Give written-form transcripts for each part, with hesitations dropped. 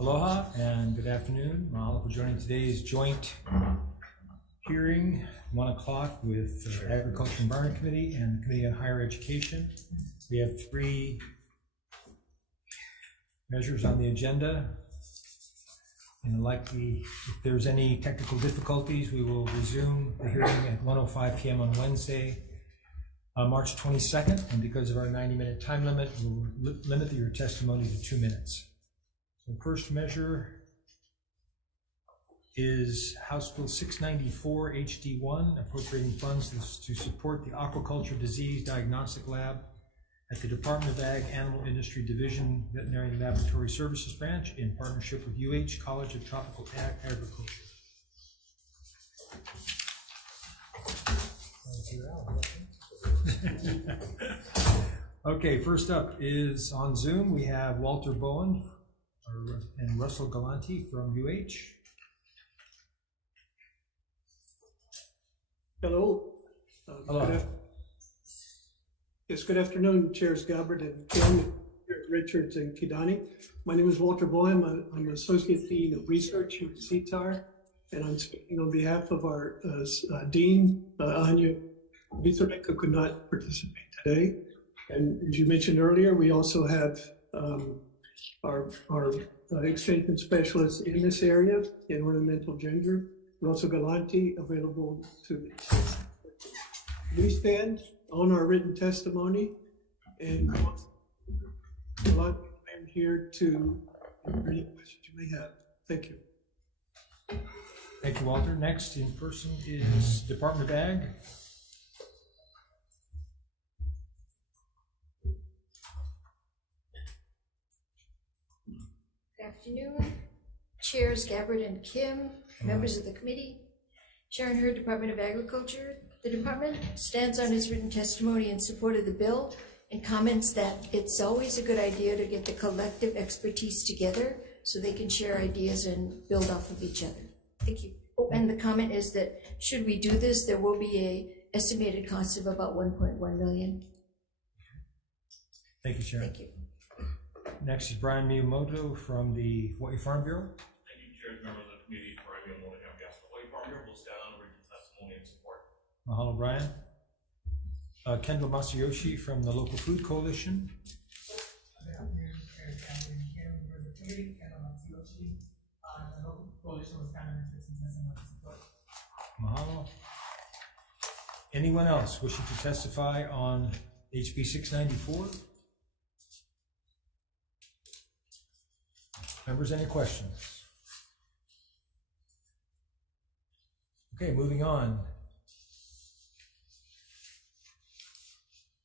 Aloha and good afternoon. Mahalo for joining today's joint hearing, 1 o'clock with Agriculture and Environment Committee and the Committee on Higher Education. We have 3 measures on the agenda. And likely, if there's any technical difficulties, we will resume the hearing at 1:05 p.m. on Wednesday, March 22nd. And because of our 90-minute time limit, we'll limit your testimony to 2 minutes. The first measure is House Bill 694 HD1, appropriating funds to support the Aquaculture Disease Diagnostic Lab at the Department of Ag Animal Industry Division Veterinary Laboratory Services Branch in partnership with UH College of Tropical Agriculture. Okay, first up is on Zoom, we have Walter Bowen and Russell Galanti from UH. Hello. Hello. Good afternoon, Chairs Gabbard and Kim, Richards and Kidani. My name is Walter Bowen. I'm an Associate Dean of Research here at CTAR, and I'm speaking on behalf of our Dean, Anya Vitorek, who could not participate today. And as you mentioned earlier, we also have our extension specialist in this area in ornamental ginger, Russell Galanti, available to we stand on our written testimony, and I'm here to answer any questions you may have. Thank you. Thank you, Walter. Next in person is Department of Ag. Good afternoon, Chairs Gabbard and Kim, members of the committee. Sharon Hurd, Department of Agriculture. The department stands on its written testimony in support of the bill and comments that it's always a good idea to get the collective expertise together so they can share ideas and build off of each other. Thank you. Oh, and the comment is that should we do this, there will be a estimated cost of about 1.1 million. Thank you, Sharon. Thank you. Next is Brian Miyamoto from the Hawai'i Farm Bureau. Thank you, Chair, members of the committee. Brian Miyamoto on behalf of the Hawai'i Farm Bureau will stand on written testimony and support. Mahalo, Brian. Kendall Masayoshi from the Local Food Coalition. Good afternoon, Chair Gabbard and Kim, members of the committee. Kendall Masayoshi. The Local Coalition will stand on its written testimony and support. Mahalo. Anyone else wishing to testify on HB 694? Members, any questions? Okay, moving on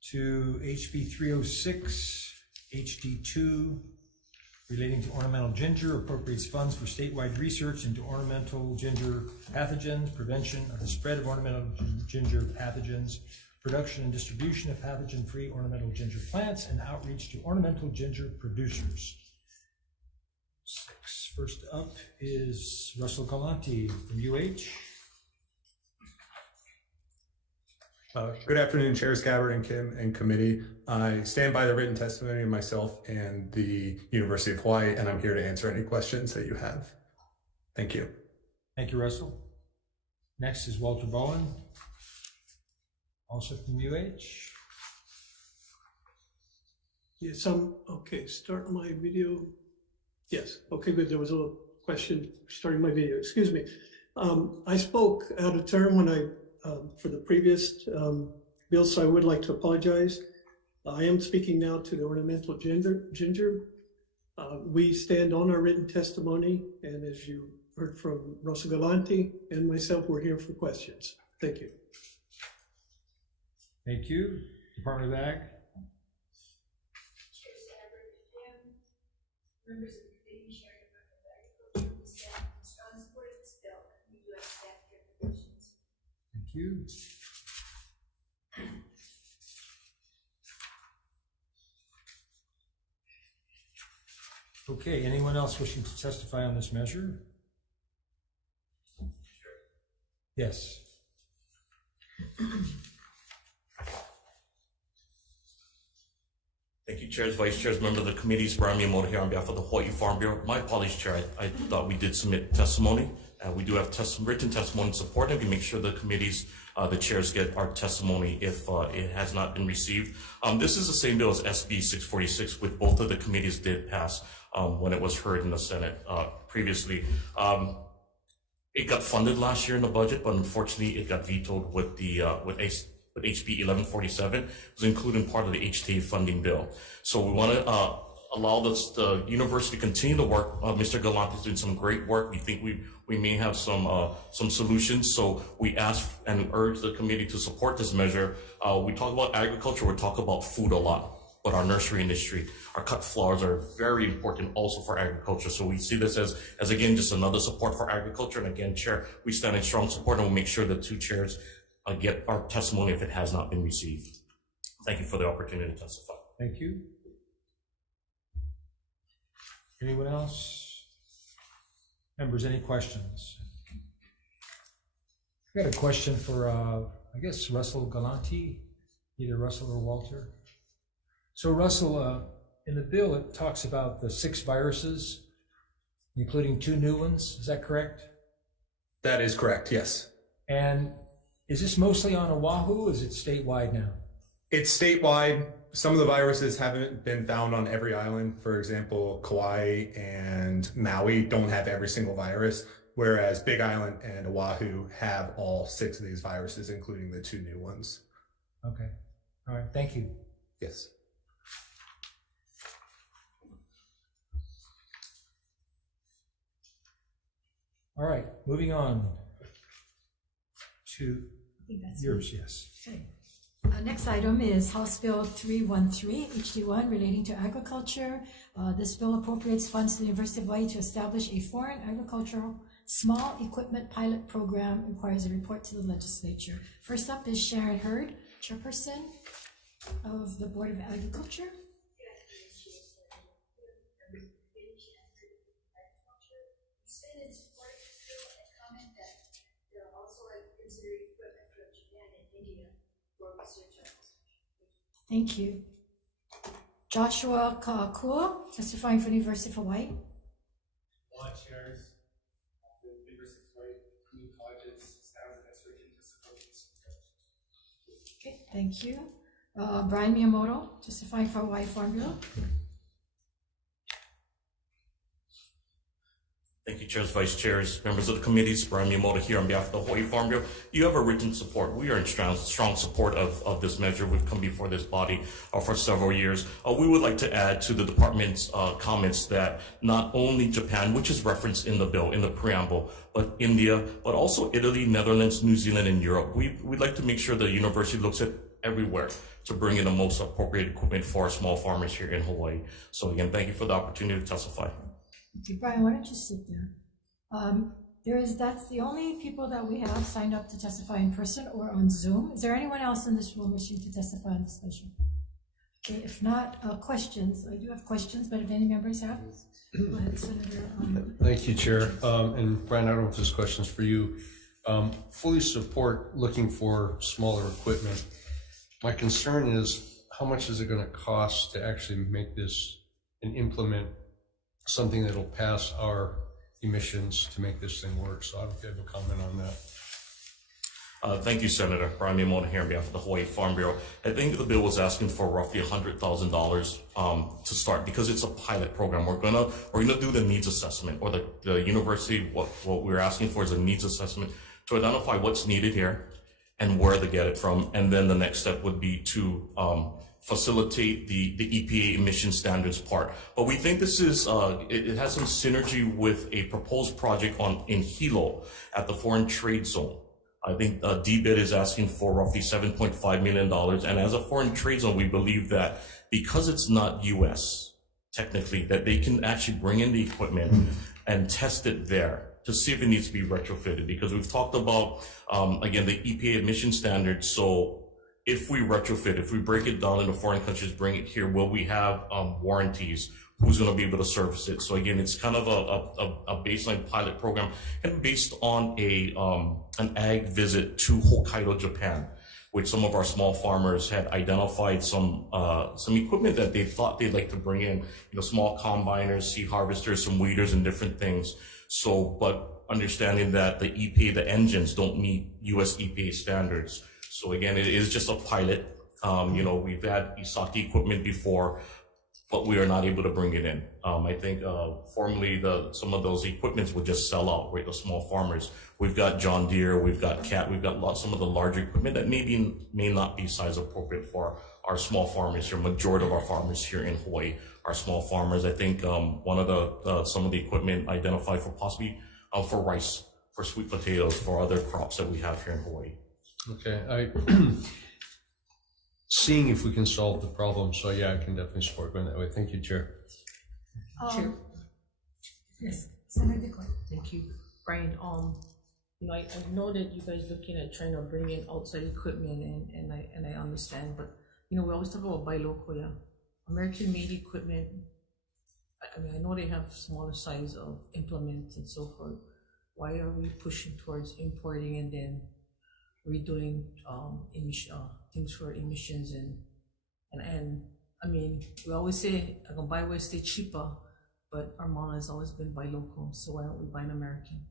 to HB 306, HD2, relating to ornamental ginger, appropriates funds for statewide research into ornamental ginger pathogens, prevention of the spread of ornamental ginger pathogens, production and distribution of pathogen-free ornamental ginger plants, and outreach to ornamental ginger producers. First up is Russell Galanti from UH. Good afternoon, Chairs Gabbard and Kim and committee. I stand by the written testimony of myself and the University of Hawaii, and I'm here to answer any questions that you have. Thank you. Thank you, Russell. Next is Walter Bowen, also from UH. Yes, okay, start my video. Yes, okay, good. There was a little question starting my video. Excuse me. I spoke out of turn when I for the previous bill, so I would like to apologize. I am speaking now to the ornamental ginger. We stand on our written testimony, and as you heard from Russell Galanti and myself, we're here for questions. Thank you. Thank you. Department of Ag. Members of the committee, Sharon Department of Agriculture, will stand in strong support of this bill, and we do have staff here for questions. Thank you. Okay, anyone else wishing to testify on this measure? Yes. Thank you, Chairs, Vice Chairs, members of the committees, Brian Miyamoto here on behalf of the Hawai'i Farm Bureau. My apologies, Chair. I thought we did submit testimony. We do have written testimony support, and we make sure the committees, the chairs get our testimony if it has not been received. This is the same bill as SB 646, which both of the committees did pass when it was heard in the Senate previously. It got funded last year in the budget, but unfortunately it got vetoed with the with HB 1147. It was included in part of the HTA funding bill. So we want to allow the university to continue to work. Mr. Galante is doing some great work. We think we may have some solutions. So we ask and urge the committee to support this measure. We talk about agriculture, we talk about food a lot, but our nursery industry, our cut flowers are very important also for agriculture. So we see this as again, just another support for agriculture. And again, Chair, we stand in strong support, and we'll make sure the two chairs get our testimony if it has not been received. Thank you for the opportunity to testify. Thank you. Anyone else? Members, any questions? I got a question for, I guess, Russell Galante, either Russell or Walter. So Russell, in the bill, it talks about the 6 viruses, including 2 new ones. Is that correct? That is correct, yes. And is this mostly on Oahu, or is it statewide now? It's statewide. Some of the viruses haven't been found on every island. For example, Kauai and Maui don't have every single virus, whereas Big Island and Oahu have all 6 of these viruses, including the 2 new ones. Okay. All right. Thank you. Yes. All right. Moving on to I think that's yours. Yes. Okay. Next item is House Bill 313, HD1, relating to agriculture. This bill appropriates funds to the University of Hawaii to establish a foreign agricultural small equipment pilot program. Requires a report to the legislature. First up is Sharon Hurd, chairperson of the Board of Agriculture. Thank you. Joshua Kaakua, testifying for the University of Hawaii. All chairs, the University of Hawaii, community colleges, staff, and research disabilities. Okay, thank you. Brian Miyamoto, testifying for Hawaii Farm Bureau. Thank you, Chairs, Vice Chairs, members of the committees. Brian Miyamoto here on behalf of the Hawai'i Farm Bureau. You have a written support. We are in strong support of this measure. We've come before this body for several years. We would like to add to the department's comments that not only Japan, which is referenced in the bill, in the preamble, but India, but also Italy, Netherlands, New Zealand, and Europe. We'd like to make sure the university looks at everywhere to bring in the most appropriate equipment for our small farmers here in Hawaii. So again, thank you for the opportunity to testify. Okay, Brian, why don't you sit there? That's the only people that we have signed up to testify in person or on Zoom. Is there anyone else in this room wishing to testify on this measure? Okay, if not, questions. I do have questions, but if any members have, go ahead, Senator. Thank you, Chair. And Brian, I don't know if this question's for you. Fully support looking for smaller equipment. My concern is how much is it going to cost to actually make this and implement something that'll pass our emissions to make this thing work. So I don't know if you have a comment on that. Thank you, Senator. Brian Miyamoto here on behalf of the Hawai'i Farm Bureau. I think the bill was asking for roughly $100,000 to start because it's a pilot program. We're gonna do the needs assessment, or the university. What we're asking for is a needs assessment to identify what's needed here and where to get it from, and then the next step would be to facilitate the EPA emission standards part. But we think this is, it has some synergy with a proposed project in Hilo at the Foreign Trade Zone. I think DBID is asking for roughly $7.5 million. And as a foreign trade zone, we believe that because it's not US, technically, that they can actually bring in the equipment and test it there to see if it needs to be retrofitted. Because we've talked about, again, the EPA emission standards. So if we retrofit, if we break it down into foreign countries, bring it here, will we have warranties? Who's going to be able to service it? So again, it's kind of a baseline pilot program, and based on an ag visit to Hokkaido, Japan, which some of our small farmers had identified some equipment that they thought they'd like to bring in, small combiners, seed harvesters, some weeders and different things. So, but understanding that the EPA, the engines don't meet US EPA standards. So again, it is just a pilot. We've had Isaki equipment before, but we are not able to bring it in. I think formerly some of those equipments would just sell out, right? The small farmers. We've got John Deere, we've got Cat, we've got some of the larger equipment that may not be size appropriate for our small farmers here. Majority of our farmers here in Hawaii are small farmers. I think one of some of the equipment identified for possibly for rice, for sweet potatoes, for other crops that we have here in Hawaii. Okay, seeing if we can solve the problem. So yeah, I can definitely support going that way. Thank you, Chair. Chair. Yes, Senator DeCoy. Thank you, Brian. I know that you guys looking at trying to bring in outside equipment, and I understand, but we always talk about buy local, yeah. American-made equipment. I mean, I know they have smaller size of implements and so forth. Why are we pushing towards importing and then redoing things for emissions and I mean, we always say I can buy where stay cheaper, but our model has always been buy local. So why don't we buy an American?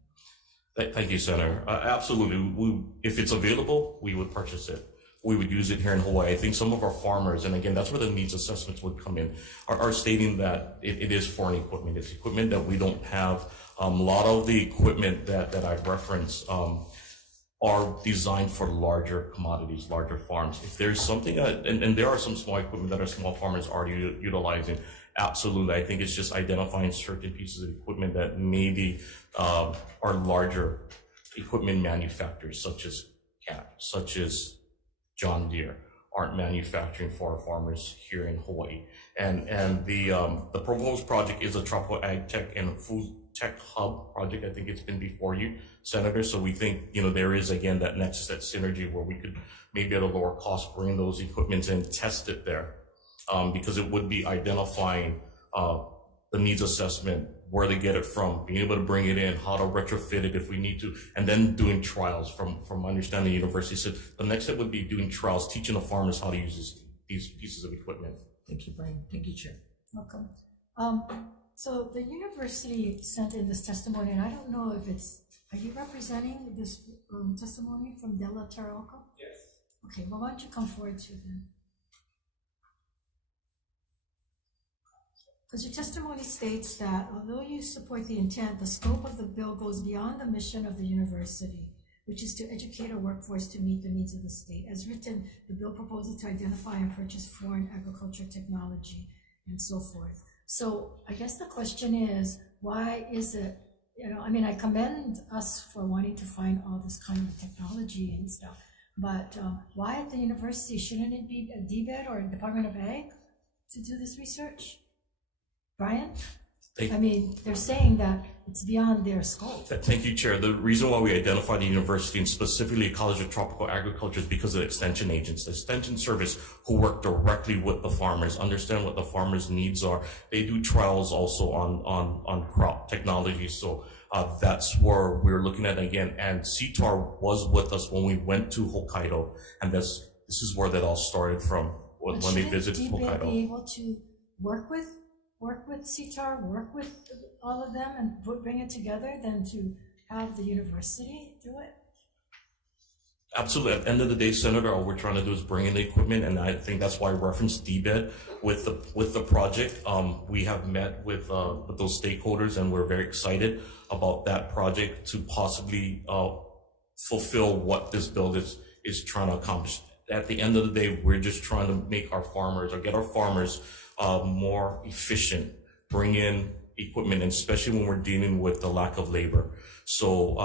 Thank you, Senator. Absolutely. If it's available, we would purchase it. We would use it here in Hawaii. I think some of our farmers, and again, that's where the needs assessments would come in, are stating that it is foreign equipment. It's equipment that we don't have. A lot of the equipment that I've referenced are designed for larger commodities, larger farms. If there's something, and there are some small equipment that our small farmers are utilizing, absolutely. I think it's just identifying certain pieces of equipment that maybe are larger equipment manufacturers, such as Cat, such as John Deere, aren't manufacturing for our farmers here in Hawaii. And the proposed project is a tropical ag tech and food tech hub project. I think it's been before you, Senator. So we think, there is, again, that nexus, that synergy where we could maybe at a lower cost bring those equipments and test it there, because it would be identifying the needs assessment, where they get it from, being able to bring it in, how to retrofit it if we need to, and then doing trials from understanding the university. So the next step would be doing trials, teaching the farmers how to use these pieces of equipment. Thank you, Brian. Thank you, Chair. Welcome. So the university sent in this testimony, and I don't know if are you representing this testimony from Della Taraoka? Yes. Okay, well, why don't you come forward to them? Because your testimony states that although you support the intent, the scope of the bill goes beyond the mission of the university, which is to educate a workforce to meet the needs of the state. As written, the bill proposes to identify and purchase foreign agriculture technology and so forth. So I guess the question is, why is it, I commend us for wanting to find all this kind of technology and stuff, but why at the university? Shouldn't it be a DBED or a Department of Ag to do this research? Brian? They're saying that it's beyond their scope. Thank you, Chair. The reason why we identified the university and specifically College of Tropical Agriculture is because of the extension agents, the extension service who work directly with the farmers, understand what the farmers' needs are. They do trials also on crop technology. So that's where we're looking at again. And CTAR was with us when we went to Hokkaido, and this is where that all started from when they visited Hokkaido. Be able to work with CTAR, work with all of them and bring it together than to have the university do it? Absolutely. At the end of the day, Senator, all we're trying to do is bring in the equipment, and I think that's why I referenced DBED with the project. We have met with those stakeholders, and we're very excited about that project to possibly fulfill what this bill is trying to accomplish. At the end of the day, we're just trying to make our farmers, or get our farmers more efficient, bring in equipment, and especially when we're dealing with the lack of labor. So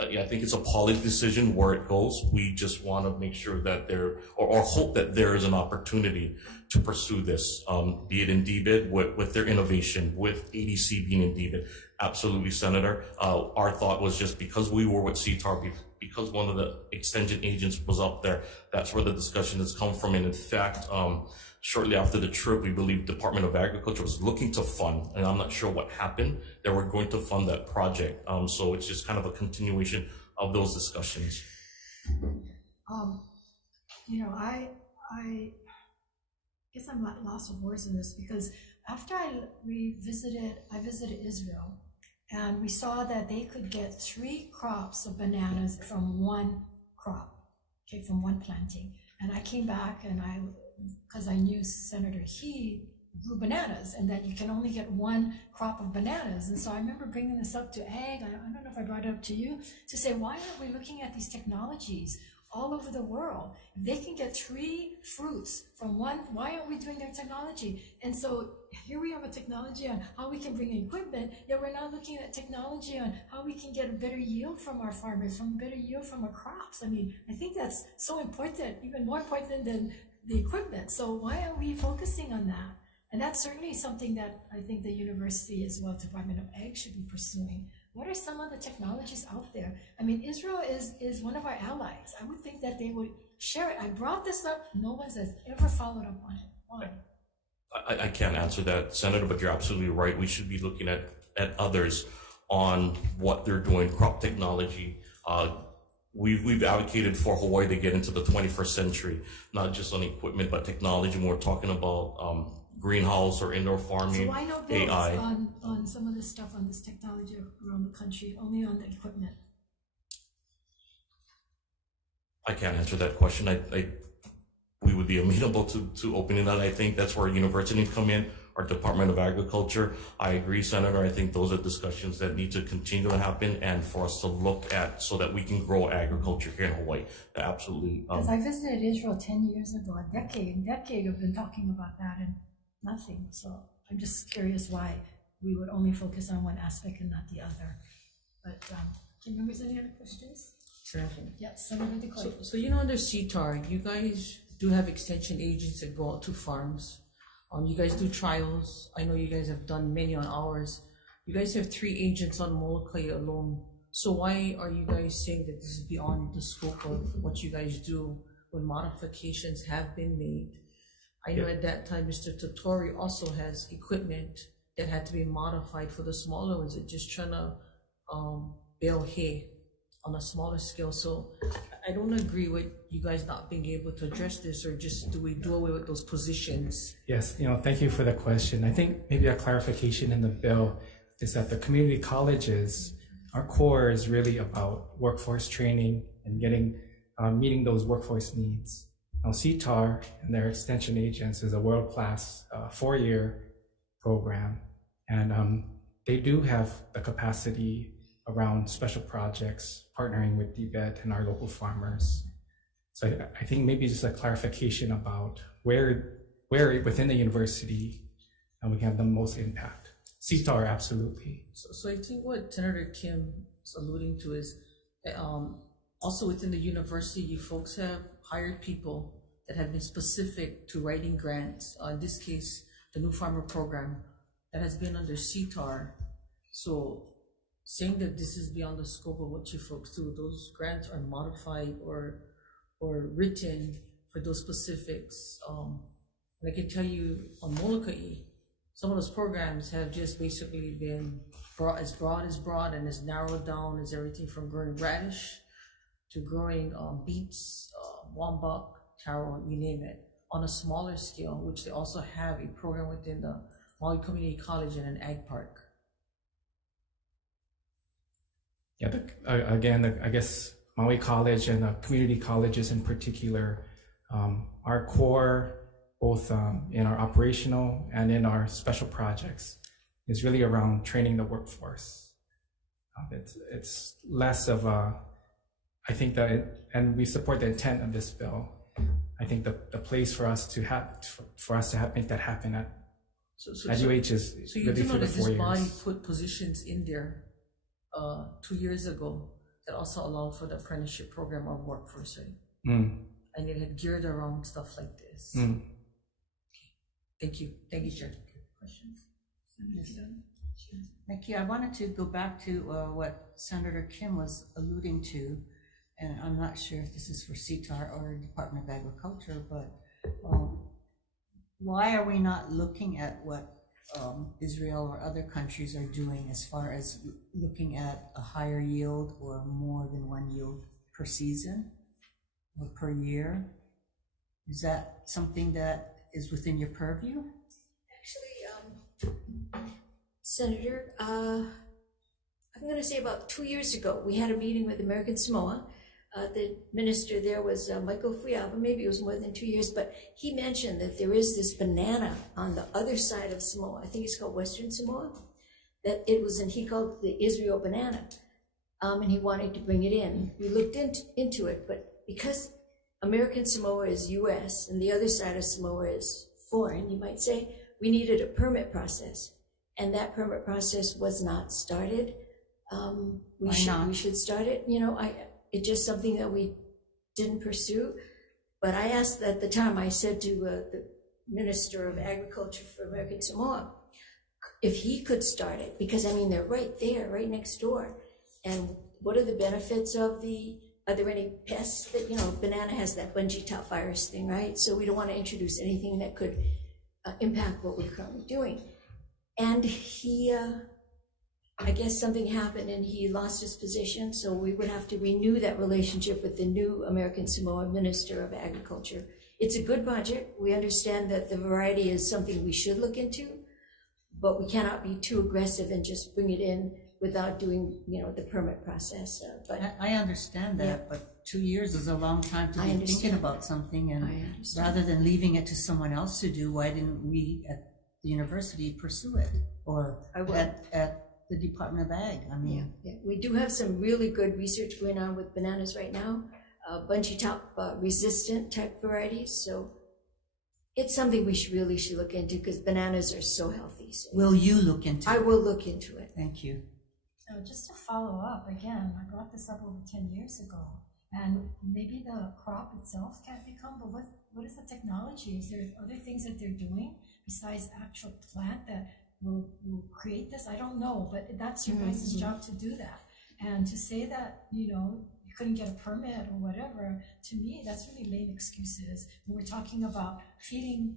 I think it's a policy decision where it goes. We just want to make sure that or hope that there is an opportunity to pursue this, be it in DBID with their innovation, with ADC being in DBID. Absolutely, Senator. Our thought was just because we were with CTAR, because one of the extension agents was up there, that's where the discussion has come from. And in fact, shortly after the trip, we believe Department of Agriculture was looking to fund, and I'm not sure what happened. They were going to fund that project. So it's just kind of a continuation of those discussions. I guess I'm at loss of words in this because after I visited Israel, and we saw that they could get 3 crops of bananas from one crop, okay, from one planting. And I came back and because I knew Senator He grew bananas and that you can only get 1 crop of bananas. And so I remember bringing this up to Ag, I don't know if I brought it up to you, to say, why aren't we looking at these technologies all over the world? If they can get 3 fruits from one, why aren't we doing their technology? And so here we have a technology on how we can bring equipment, yet we're not looking at technology on how we can get a better yield from our farmers, from better yield from our crops. I mean, I think that's so important, even more important than the equipment. So why aren't we focusing on that? And that's certainly something that I think the university as well, Department of Ag, should be pursuing. What are some of the technologies out there? I mean, Israel is one of our allies. I would think that they would share it. I brought this up. No one has ever followed up on it. Why? I can't answer that, Senator, but you're absolutely right. We should be looking at others on what they're doing, crop technology. We've advocated for Hawaii to get into the 21st century, not just on equipment, but technology. When we're talking about greenhouse or indoor farming, So why no bills AI. on some of this stuff, on this technology around the country, only on the equipment? I can't answer that question. We would be amenable to opening that. I think that's where universities come in, our Department of Agriculture. I agree, Senator. I think those are discussions that need to continue to happen and for us to look at so that we can grow agriculture here in Hawaii. Absolutely. Because I visited Israel 10 years ago, a decade I've been talking about that and nothing. So I'm just curious why we would only focus on one aspect and not the other. But can members any other questions? Sure. Yes, Senator DeCoy. So under CTAR, you guys do have extension agents that go out to farms. You guys do trials. I know you guys have done many on ours. You guys have 3 agents on Molokai alone. So why are you guys saying that this is beyond the scope of what you guys do when modifications have been made? I know at that time, Mr. Totori also has equipment that had to be modified for the smaller ones. They're just trying to bale hay on a smaller scale. So I don't agree with you guys not being able to address this, or just do we do away with those positions? Yes, thank you for the question. I think maybe a clarification in the bill is that the community colleges, our core is really about workforce training and meeting those workforce needs. Now, CTAR and their extension agents is a world-class 4-year program, and they do have the capacity around special projects, partnering with DBED and our local farmers. So I think maybe just a clarification about where within the university we can have the most impact. CTAR, absolutely. So I think what Senator Kim is alluding to is also within the university, you folks have hired people that have been specific to writing grants. In this case, the New Farmer Program that has been under CTAR. So saying that this is beyond the scope of what you folks do, those grants are modified or written for those specifics. And I can tell you on Molokai, some of those programs have just basically been broad and as narrowed down as everything from growing radish to growing beets, wambok, taro, you name it, on a smaller scale, which they also have a program within the Maui Community College and an ag park. Yeah, I guess Maui College and the community colleges in particular, our core, both in our operational and in our special projects, is really around training the workforce. It's less of a, I think that, and we support the intent of this bill. I think the place for us to make that happen at UH is so you really do know for the that 4 this body years. put positions in there 2 years ago that also allowed for the apprenticeship program of workforce, right? And it had geared around stuff like this. Thank you, Chair. Questions? Thank you. I wanted to go back to what Senator Kim was alluding to, and I'm not sure if this is for CTAR or Department of Agriculture, but why are we not looking at what Israel or other countries are doing as far as looking at a higher yield or more than one yield per season or per year? Is that something that is within your purview? Actually, Senator, I'm going to say about 2 years ago, we had a meeting with American Samoa. The minister there was Michael Fuyava, maybe it was more than 2 years, but he mentioned that there is this banana on the other side of Samoa. I think it's called Western Samoa. That it was, and he called it the Israel banana, and he wanted to bring it in. We looked into it, but because American Samoa is U.S. and the other side of Samoa is foreign, you might say, we needed a permit process, and that permit process was not started. We should start it. You know, it's just something that we didn't pursue. But I asked at the time, I said to the Minister of Agriculture for American Samoa, if he could start it, because I mean, they're right there, right next door. And what are the benefits of are there any pests that, you know, banana has that bungee top virus thing, right? So we don't want to introduce anything that could impact what we're currently doing. And he, I guess something happened and he lost his position, so we would have to renew that relationship with the new American Samoa Minister of Agriculture. It's a good project. We understand that the variety is something we should look into, but we cannot be too aggressive and just bring it in without doing, you know, the permit process. But I understand that, Yeah. but 2 years is a long time to I be understand. thinking about something, and I understand. rather than leaving it to someone else to do, why didn't we at the university pursue it? Or I will. at the Department of Ag? I mean, Yeah, we do have some really good research going on with bananas right now, bungee top resistant type varieties. So it's something we really should look into because bananas are so healthy. So will you look into I it? will look into it. Thank you. So just to follow up, again, I brought this up over 10 years ago, and maybe the crop itself can't become, but what is the technology? Is there other things that they're doing besides actual plant that will create this? I don't know, but that's your guys' job to do that. And to say that, you know, you couldn't get a permit or whatever, to me, that's really lame excuses. When we're talking about feeding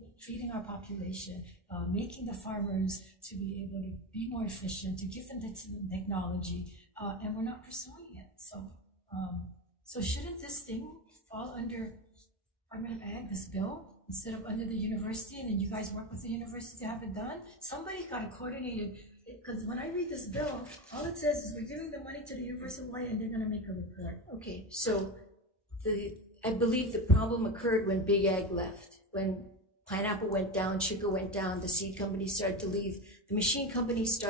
our population, making the farmers to be able to be more efficient, to give them the technology, and we're not pursuing it. So shouldn't this thing fall under Department of Ag, this bill, instead of under the university, and then you guys work with the university to have it done? Somebody got to coordinate it, because when I read this bill, all it says is we're giving the money to the University of Hawaii and they're going to make a report. Okay, so I believe the problem occurred when Big Ag left. When pineapple went down, sugar went down, the seed companies started to leave. The machine companies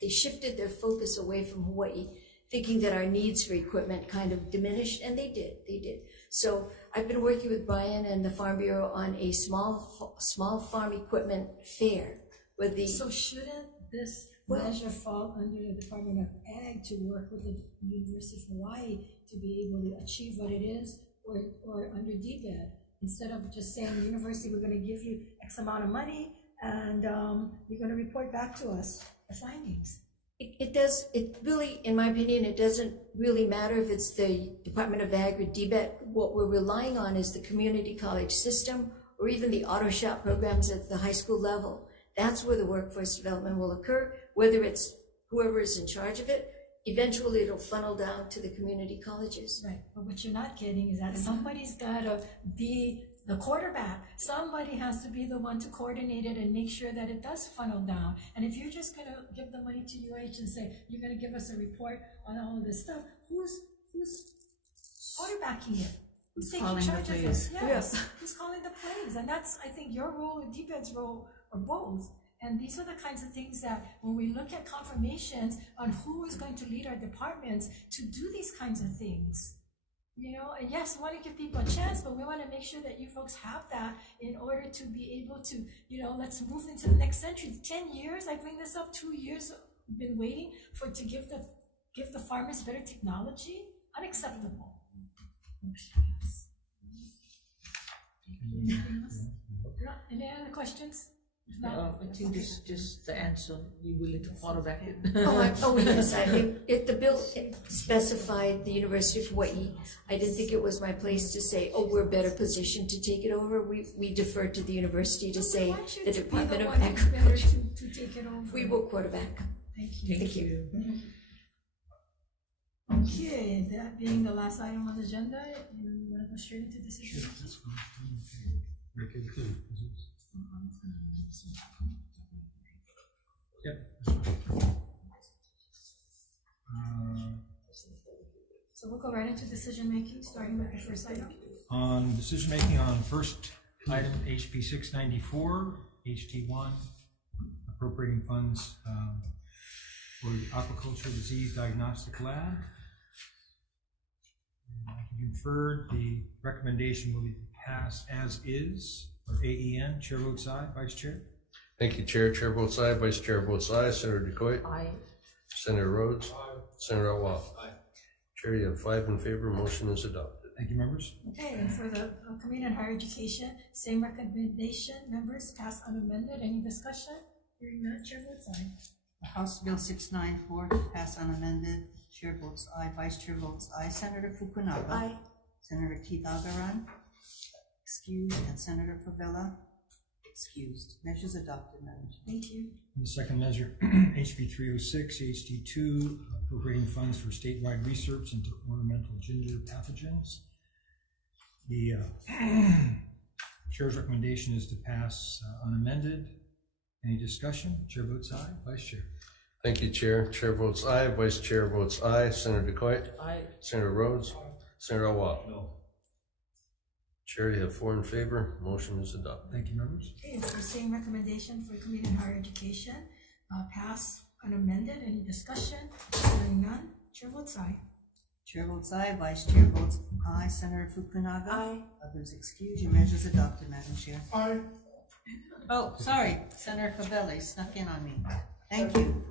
they shifted their focus away from Hawaii, thinking that our needs for equipment kind of diminished, and they did. So I've been working with Brian and the Farm Bureau on a small farm equipment fair with the. So shouldn't this measure fall under the Department of Ag to work with the University of Hawaii to be able to achieve what it is, or under DBED, instead of just saying, the university, we're going to give you X amount of money and you're going to report back to us the findings? It really, in my opinion, it doesn't really matter if it's the Department of Ag or DBED. What we're relying on is the community college system or even the auto shop programs at the high school level. That's where the workforce development will occur, whether it's whoever is in charge of it. Eventually, it'll funnel down to the community colleges. Right, but what you're not getting is that somebody's got to be the quarterback. Somebody has to be the one to coordinate it and make sure that it does funnel down. And if you're just going to give the money to UH and say, you're going to give us a report on all of this stuff, who's quarterbacking it? Who's taking calling the charge of it? plays? Yes, who's calling the plays? And that's, I think, your role and DBED's role, or both. And these are the kinds of things that when we look at confirmations on who is going to lead our departments to do these kinds of things, you know, and yes, we want to give people a chance, but we want to make sure that you folks have that in order to be able to, you know, let's move into the next century. 10 years, I bring this up, 2 years, we've been waiting to give the farmers better technology. Unacceptable. Anything else? Any other questions? If not, I think just the answer, you willing to follow back it. Yes, the bill specified the University of Hawaii. I didn't think it was my place to say, we're better positioned to take it over. We deferred to the university to say the Department of Agriculture. to take it over. We will quarterback. Thank you. Thank you. Okay, that being the last item on the agenda, you want to go straight into decision making? Yep. So we'll go right into decision making, starting with the first item. On decision making on first item, HP 694, HT1, appropriating funds for the aquaculture disease diagnostic lab. Like you inferred, the recommendation will be passed as is, or AEN. Chair votes aye. Vice Chair? Thank you, Chair. Chair votes aye. Vice Chair votes aye. Senator DeCoit? Aye. Senator Rhodes? Senator Awab? Chair, you have 5 in favor. Motion is adopted. Thank you, members. Okay, and for the Committee on Higher Education, same recommendation, members, pass unamended. Any discussion? Hearing none, chair votes aye. House Bill 694 to pass unamended. Chair votes aye. Vice Chair votes aye. Senator Fukunaga. Aye. Senator Keith-Agaran, excused, and Senator Favela, excused. Measures adopted, Madam Chair. Thank you. And the second measure, HB 306, HT2, appropriating funds for statewide research into ornamental ginger pathogens. The chair's recommendation is to pass unamended. Any discussion? Chair votes aye. Vice Chair? Thank you, Chair. Chair votes aye. Vice Chair votes aye. Senator DeCoit? Aye. Senator Rhodes? Senator Awab? No. Chair, you have 4 in favor. Motion is adopted. Thank you, members. Okay, and for same recommendation for Committee on Higher Education, pass unamended. Any discussion? Hearing none, chair votes aye. Chair votes aye. Vice Chair votes aye. Senator Fukunaga. Aye. Others excused. Your measures adopted, Madam Chair. Aye. Oh, sorry. Senator Favela, you snuck in on me. Thank you.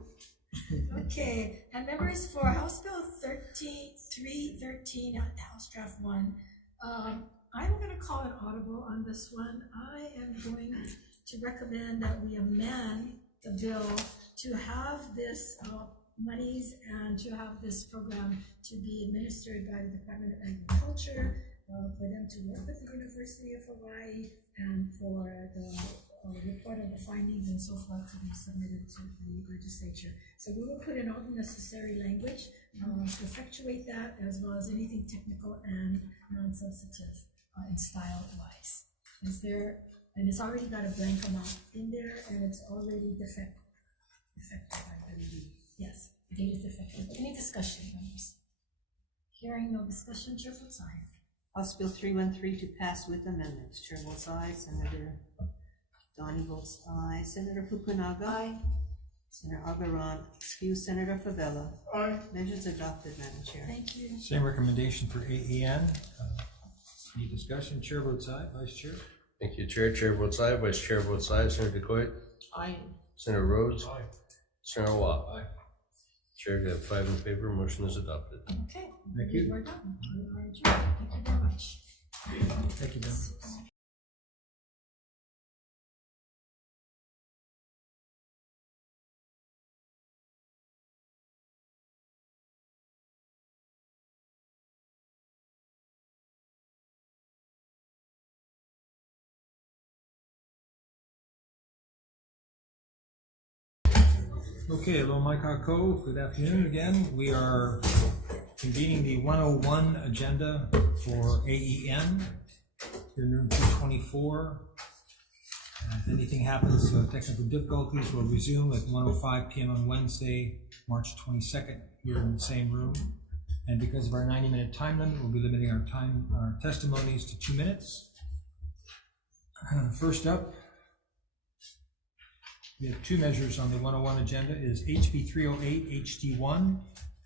Okay, and members, for House Bill 313, House Draft 1, I'm going to call an audible on this one. I am going to recommend that we amend the bill to have this monies and to have this program to be administered by the Department of Agriculture, for them to work with the University of Hawaii, and for the report of the findings and so forth to be submitted to the legislature. So we will put in all the necessary language to effectuate that, as well as anything technical and non-substantive in style wise. Is there, and it's already got a blank amount in there, and it's already effective, I believe. Yes, the date is effective. Any discussion, members? Hearing no discussion, chair votes aye. House Bill 313 to pass with amendments. Chair votes aye. Senator Donnie votes aye. Senator Fukunaga. Aye. Senator Agaran, excuse. Senator Favela. Aye. Measures adopted, Madam Chair. Thank you. Same recommendation for AEN. Any discussion? Chair votes aye. Vice Chair? Thank you, Chair. Chair votes aye. Vice Chair votes aye. Senator DeCoit? Aye. Senator Rhodes? Aye. Senator Awab? Aye. Chair, you have 5 in favor. Motion is adopted. Okay. Thank you. We're done. We are adjourned. Thank you very much. Thank you, Ben. Okay, hello, Mike Ako. Good afternoon again. We are convening the 101 agenda for AEN in room 224. If anything happens, technical difficulties, we'll resume at 1:05 p.m. on Wednesday, March 22nd, here in the same room. And because of our 90-minute time limit, we'll be limiting our testimonies to 2 minutes. First up, we have 2 measures on the 101 agenda. Is HB 308 HT1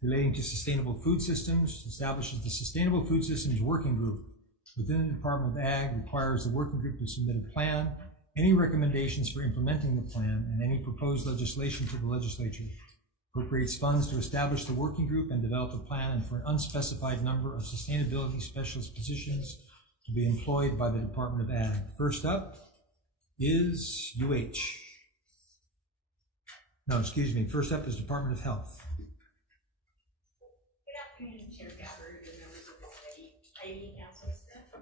relating to sustainable food systems, establishes the Sustainable Food Systems Working Group within the Department of Ag, requires the working group to submit a plan, any recommendations for implementing the plan, and any proposed legislation to the legislature, appropriates funds to establish the working group and develop a plan, and for an unspecified number of sustainability specialist positions to be employed by the Department of Ag. First up is first up is Department of Health. Good afternoon, Chair Gabbard and members of the committee. Heidi Hansel-Smith,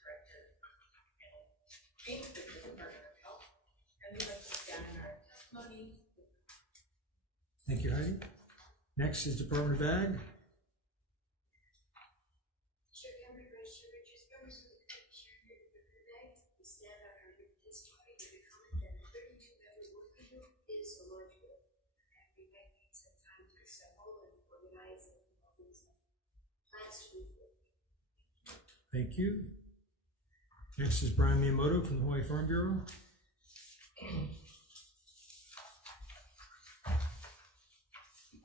Director with the Department of Health, and we'd like to stand in our testimony. Thank you, Heidi. Next is Department of Ag. Chair Cameron, Vice Chair Richards, members of the committee, Chair Hurd, Department of Ag, we stand on our written testimony to the comment that the 32-member working group is a large group, and we might need some time to assemble and organize and do some plans to move forward. Thank you. Next is Brian Miyamoto from the Hawaii Farm Bureau.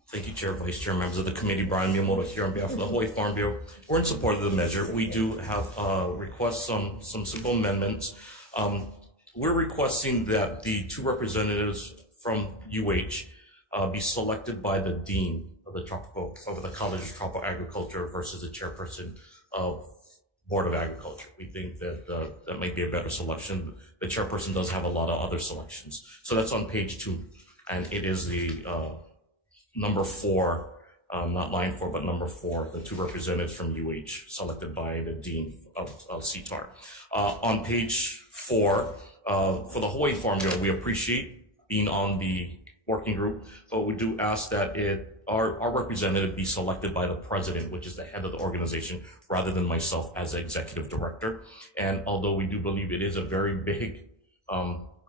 Thank you, Chair, Vice Chair, members of the committee. Brian Miyamoto here on behalf of the Hawaii Farm Bureau. We're in support of the measure. We do have requests some simple amendments. We're requesting that the 2 representatives from UH be selected by the dean of the College of Tropical Agriculture versus the chairperson of Board of Agriculture. We think that that might be a better selection. The chairperson does have a lot of other selections. So that's on page 2, and it is the number 4, not line 4, but number 4, the 2 representatives from UH selected by the dean of CTAR. On page 4, for the Hawaii Farm Bureau, we appreciate being on the working group, but we do ask that our representative be selected by the president, which is the head of the organization, rather than myself as the executive director. And although we do believe it is a very big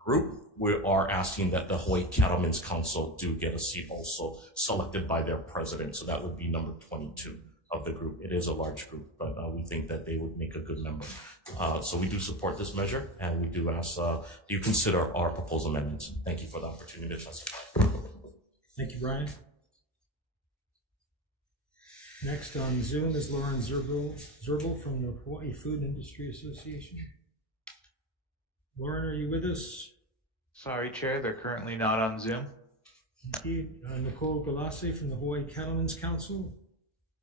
group, we are asking that the Hawaii Cattlemen's Council do get a seat also, selected by their president. So that would be number 22 of the group. It is a large group, but we think that they would make a good member. So we do support this measure, and we do ask do you consider our proposed amendments. Thank you for the opportunity to testify. Thank you, Brian. Next on Zoom is Lauren Zerbel from the Hawaii Food Industry Association. Lauren, are you with us? Sorry, Chair, they're currently not on Zoom. Thank you. Nicole Galassi from the Hawaii Cattlemen's Council.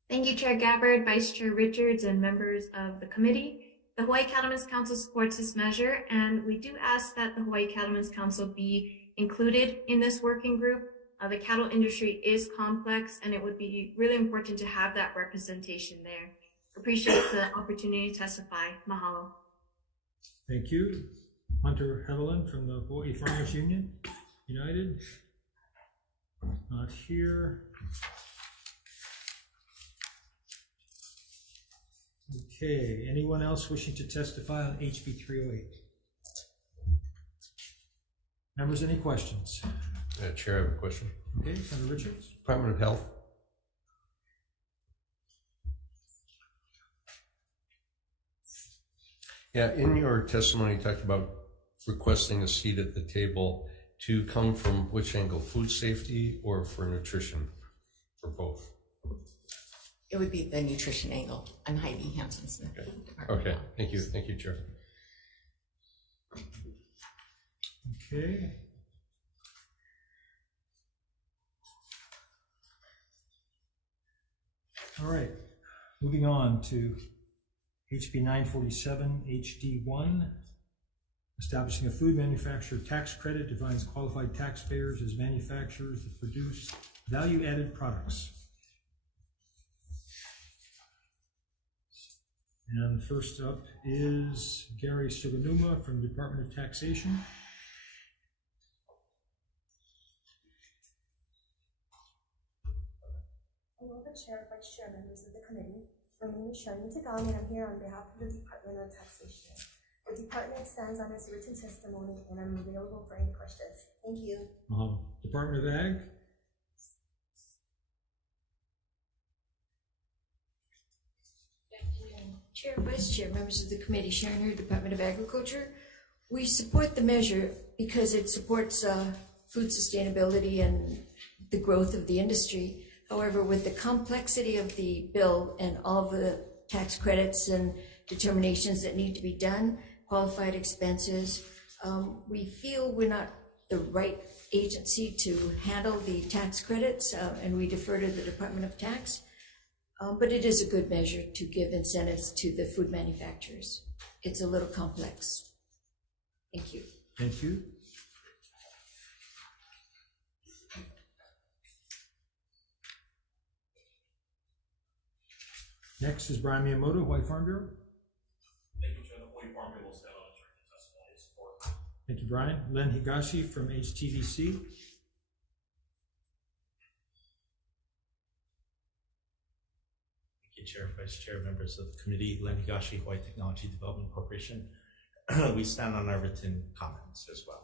Thank you, Chair Gabbard, Vice Chair Richards, and members of the committee. The Hawaii Cattlemen's Council supports this measure, and we do ask that the Hawaii Cattlemen's Council be included in this working group. The cattle industry is complex, and it would be really important to have that representation there. Appreciate the opportunity to testify. Mahalo. Thank you. Hunter Hevelin from the Hawaii Farmers Union United. Not here. Okay, anyone else wishing to testify on HB 308? Members, any questions? Chair, I have a question. Okay, Senator Richards. Department of Health. Yeah, in your testimony, you talked about requesting a seat at the table to come from which angle, food safety or for nutrition, or both? It would be the nutrition angle. I'm Heidi Hansen-Smith. Okay, thank you, Chair. Okay. All right, moving on to HB 947 HD1, establishing a food manufacturer tax credit defines qualified taxpayers as manufacturers that produce value-added products. And first up is Gary Suganuma from the Department of Taxation. Hello, the Chair, Vice Chair, members of the committee. My name is Shani Tagami, and I'm here on behalf of the Department of Taxation. The department stands on its written testimony, and I'm available for any questions. Thank you. Department of Ag. Chair, Vice Chair, members of the committee, Sharon Hurd, Department of Agriculture. We support the measure because it supports food sustainability and the growth of the industry. However, with the complexity of the bill and all the tax credits and determinations that need to be done, qualified expenses, we feel we're not the right agency to handle the tax credits, and we defer to the Department of Tax. But it is a good measure to give incentives to the food manufacturers. It's a little complex. Thank you. Thank you. Next is Brian Miyamoto, Hawaii Farm Bureau. Thank you, Chair. The Hawaii Farm Bureau will stand on its written testimony and support. Thank you, Brian. Len Higashi from HTVC. Chair, Vice Chair, members of the committee, Len Higashi, Hawaii Technology Development Corporation. We stand on our written comments as well.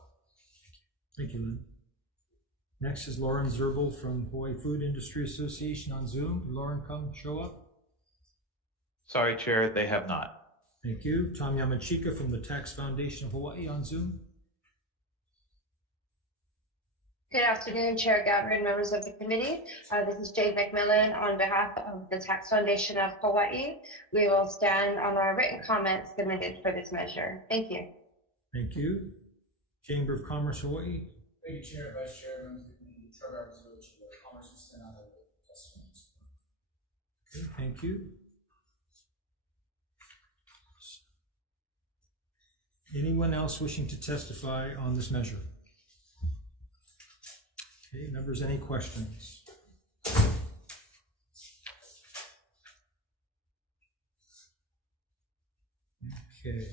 Thank you, Lynn. Next is Lauren Zerbel from Hawaii Food Industry Association on Zoom. Did Lauren show up? Sorry, Chair, they have not. Thank you. Tom Yamachika from the Tax Foundation of Hawaii on Zoom. Good afternoon, Chair Gabbard, members of the committee. This is Jade McMillan on behalf of the Tax Foundation of Hawaii. We will stand on our written comments submitted for this measure. Thank you. Thank you. Chamber of Commerce Hawaii. Thank you, Chair, Vice Chair, members of the committee. Trevor Arbuzovich, Chamber of Commerce, will stand on the testimony. Okay, thank you. Anyone else wishing to testify on this measure? Okay, members, any questions? Okay.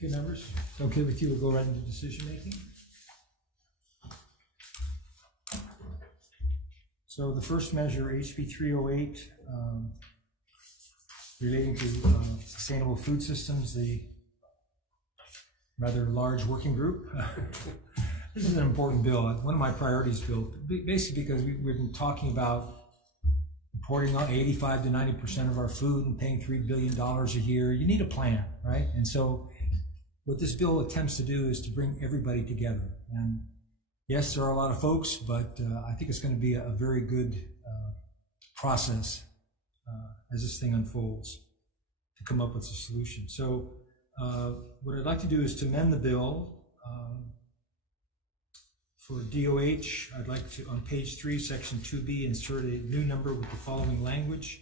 Okay, members, okay with you, we'll go right into decision making. So the first measure, HB 308, relating to sustainable food systems, the rather large working group. This is an important bill, one of my priorities bill, basically because we've been talking about importing 85 to 90% of our food and paying $3 billion a year. You need a plan, right? And so what this bill attempts to do is to bring everybody together. And yes, there are a lot of folks, but I think it's going to be a very good process as this thing unfolds to come up with a solution. So what I'd like to do is to amend the bill. For DOH, I'd like to, on page 3, section 2B, insert a new number with the following language.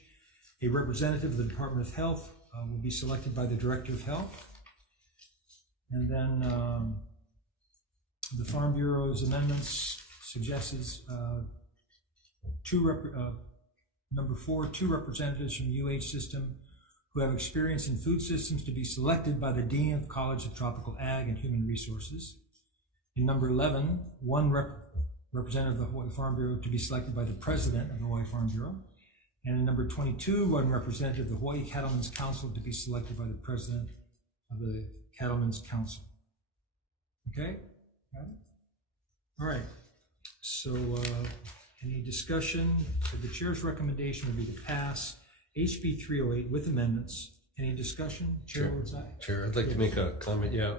A representative of the Department of Health will be selected by the Director of Health. And then the Farm Bureau's amendments suggests number 4, 2 representatives from the UH system who have experience in food systems to be selected by the Dean of College of Tropical Ag and Human Resources. In number 11, 1 representative of the Hawaii Farm Bureau to be selected by the President of the Hawaii Farm Bureau. And in number 22, 1 representative of the Hawaii Cattlemen's Council to be selected by the President of the Cattlemen's Council. Okay? All right. So any discussion? So the chair's recommendation would be to pass HB 308 with amendments. Any discussion? Chair votes aye. Chair, I'd like to make a comment. Yeah.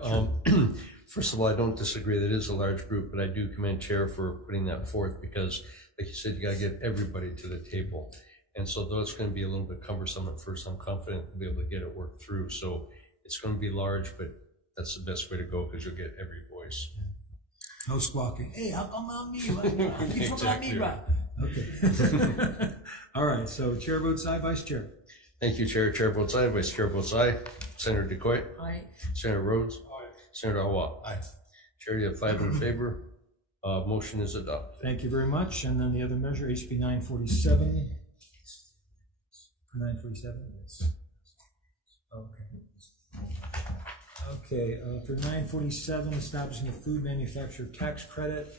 First of all, I don't disagree that it is a large group, but I do commend Chair for putting that forth because, like you said, you got to get everybody to the table. And so though it's going to be a little bit cumbersome at first, I'm confident we'll be able to get it worked through. So it's going to be large, but that's the best way to go because you'll get every voice. No squawking. Hey, how come on me? Exactly right. Okay. All right. So chair votes aye. Vice Chair. Thank you, Chair. Chair votes aye. Vice Chair votes aye. Senator DeCoy. Aye. Senator Rhodes. Aye. Senator Awa. Aye. Chair, you have 5 in favor. Motion is adopted. Thank you very much. And then the other measure, HB 947. 947. Yes. Okay. Okay, for 947, establishing a food manufacturer tax credit.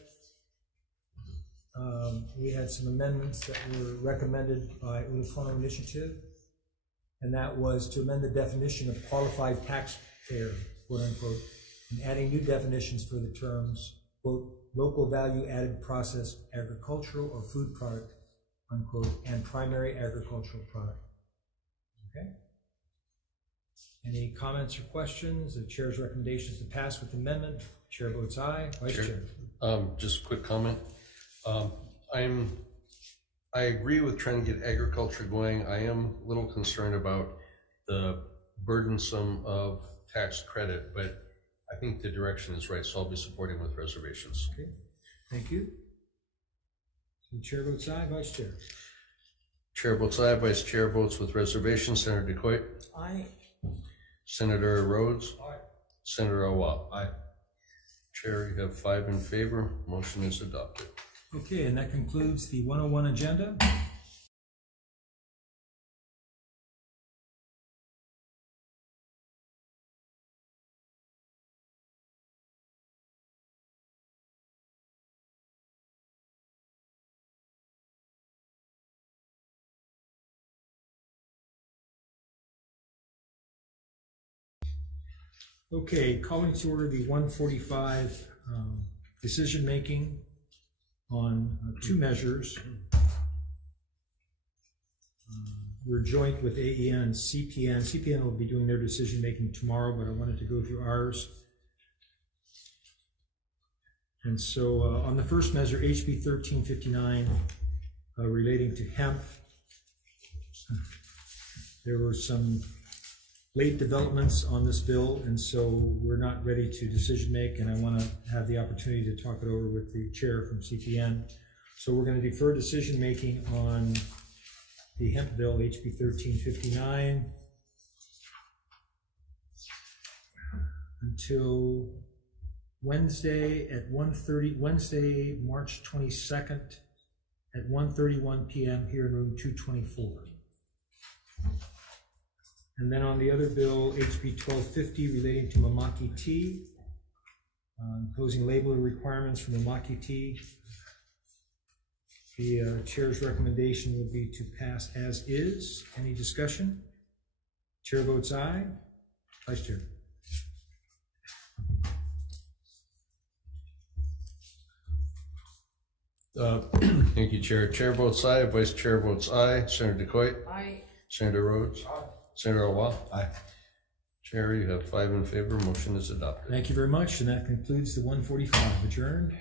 We had some amendments that were recommended by Uniform Initiative, and that was to amend the definition of qualified taxpayer, quote unquote, and adding new definitions for the terms, quote, local value added processed agricultural or food product, unquote, and primary agricultural product. Okay. Any comments or questions? The chair's recommendation is to pass with amendment. Chair votes aye. Vice Chair. Just a quick comment. I agree with trying to get agriculture going. I am a little concerned about the burdensome of tax credit, but I think the direction is right, so I'll be supporting with reservations. Okay, thank you. The chair votes aye, vice chair. Chair votes aye, vice chair votes with reservations. Senator DeQuaite? Aye. Senator Rhodes? Aye. Senator Awal? Aye. Chair, you have 5 in favor. Motion is adopted. Okay, and that concludes the 101 agenda. Okay, calling to order the 145 decision-making on 2 measures. We're joint with AEN and CPN. CPN will be doing their decision-making tomorrow, but I wanted to go through ours. And so on the first measure, HB 1359, relating to hemp, there were some late developments on this bill, and so we're not ready to decision make, and I want to have the opportunity to talk it over with the chair from CPN. So we're going to defer decision making on the hemp bill, HB 1359, until Wednesday at 1:30, Wednesday, March 22nd at 1:31 p.m. here in room 224. And then on the other bill, HB 1250, relating to Mamaki tea, imposing labeling requirements for Mamaki tea. The chair's recommendation would be to pass as is. Any discussion? Chair votes aye. Vice chair. Thank you, Chair. Chair votes aye, Vice Chair votes aye. Senator DeQuaite? Aye. Senator Rhodes? Aye. Senator Awal? Aye. Chair, you have 5 in favor. Motion is adopted. Thank you very much, and that concludes the 145. Adjourned.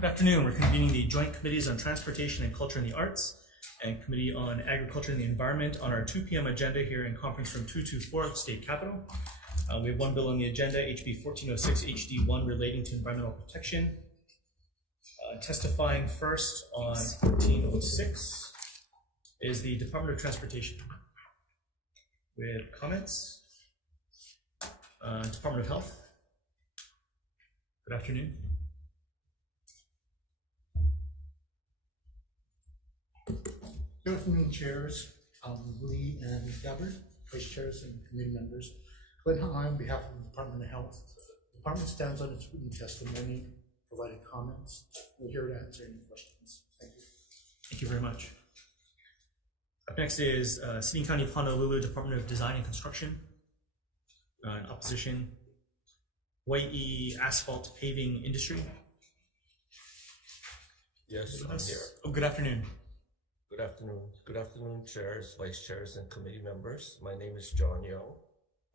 Good afternoon. We're convening the Joint Committees on Transportation and Culture and the Arts and Committee on Agriculture and the Environment on our 2 p.m. agenda here in Conference Room 224 of the State Capitol. We have 1 bill on the agenda, HB 1406 HD1, relating to environmental protection. Testifying first on 1406 is the Department of Transportation. With comments, Department of Health. Good afternoon. Good afternoon, chairs, Lee and Gabbard, vice chairs and committee members. Glenn High on behalf of the Department of Health. The department stands on its written testimony, providing comments. We're here to answer any questions. Thank you. Thank you very much. Up next is City and County of Honolulu Department of Design and Construction. In opposition, Hawai'i Asphalt Paving Industry. Yes, I'm here. Oh, good afternoon. Good afternoon. Good afternoon, chairs, vice chairs, and committee members. My name is John Yo,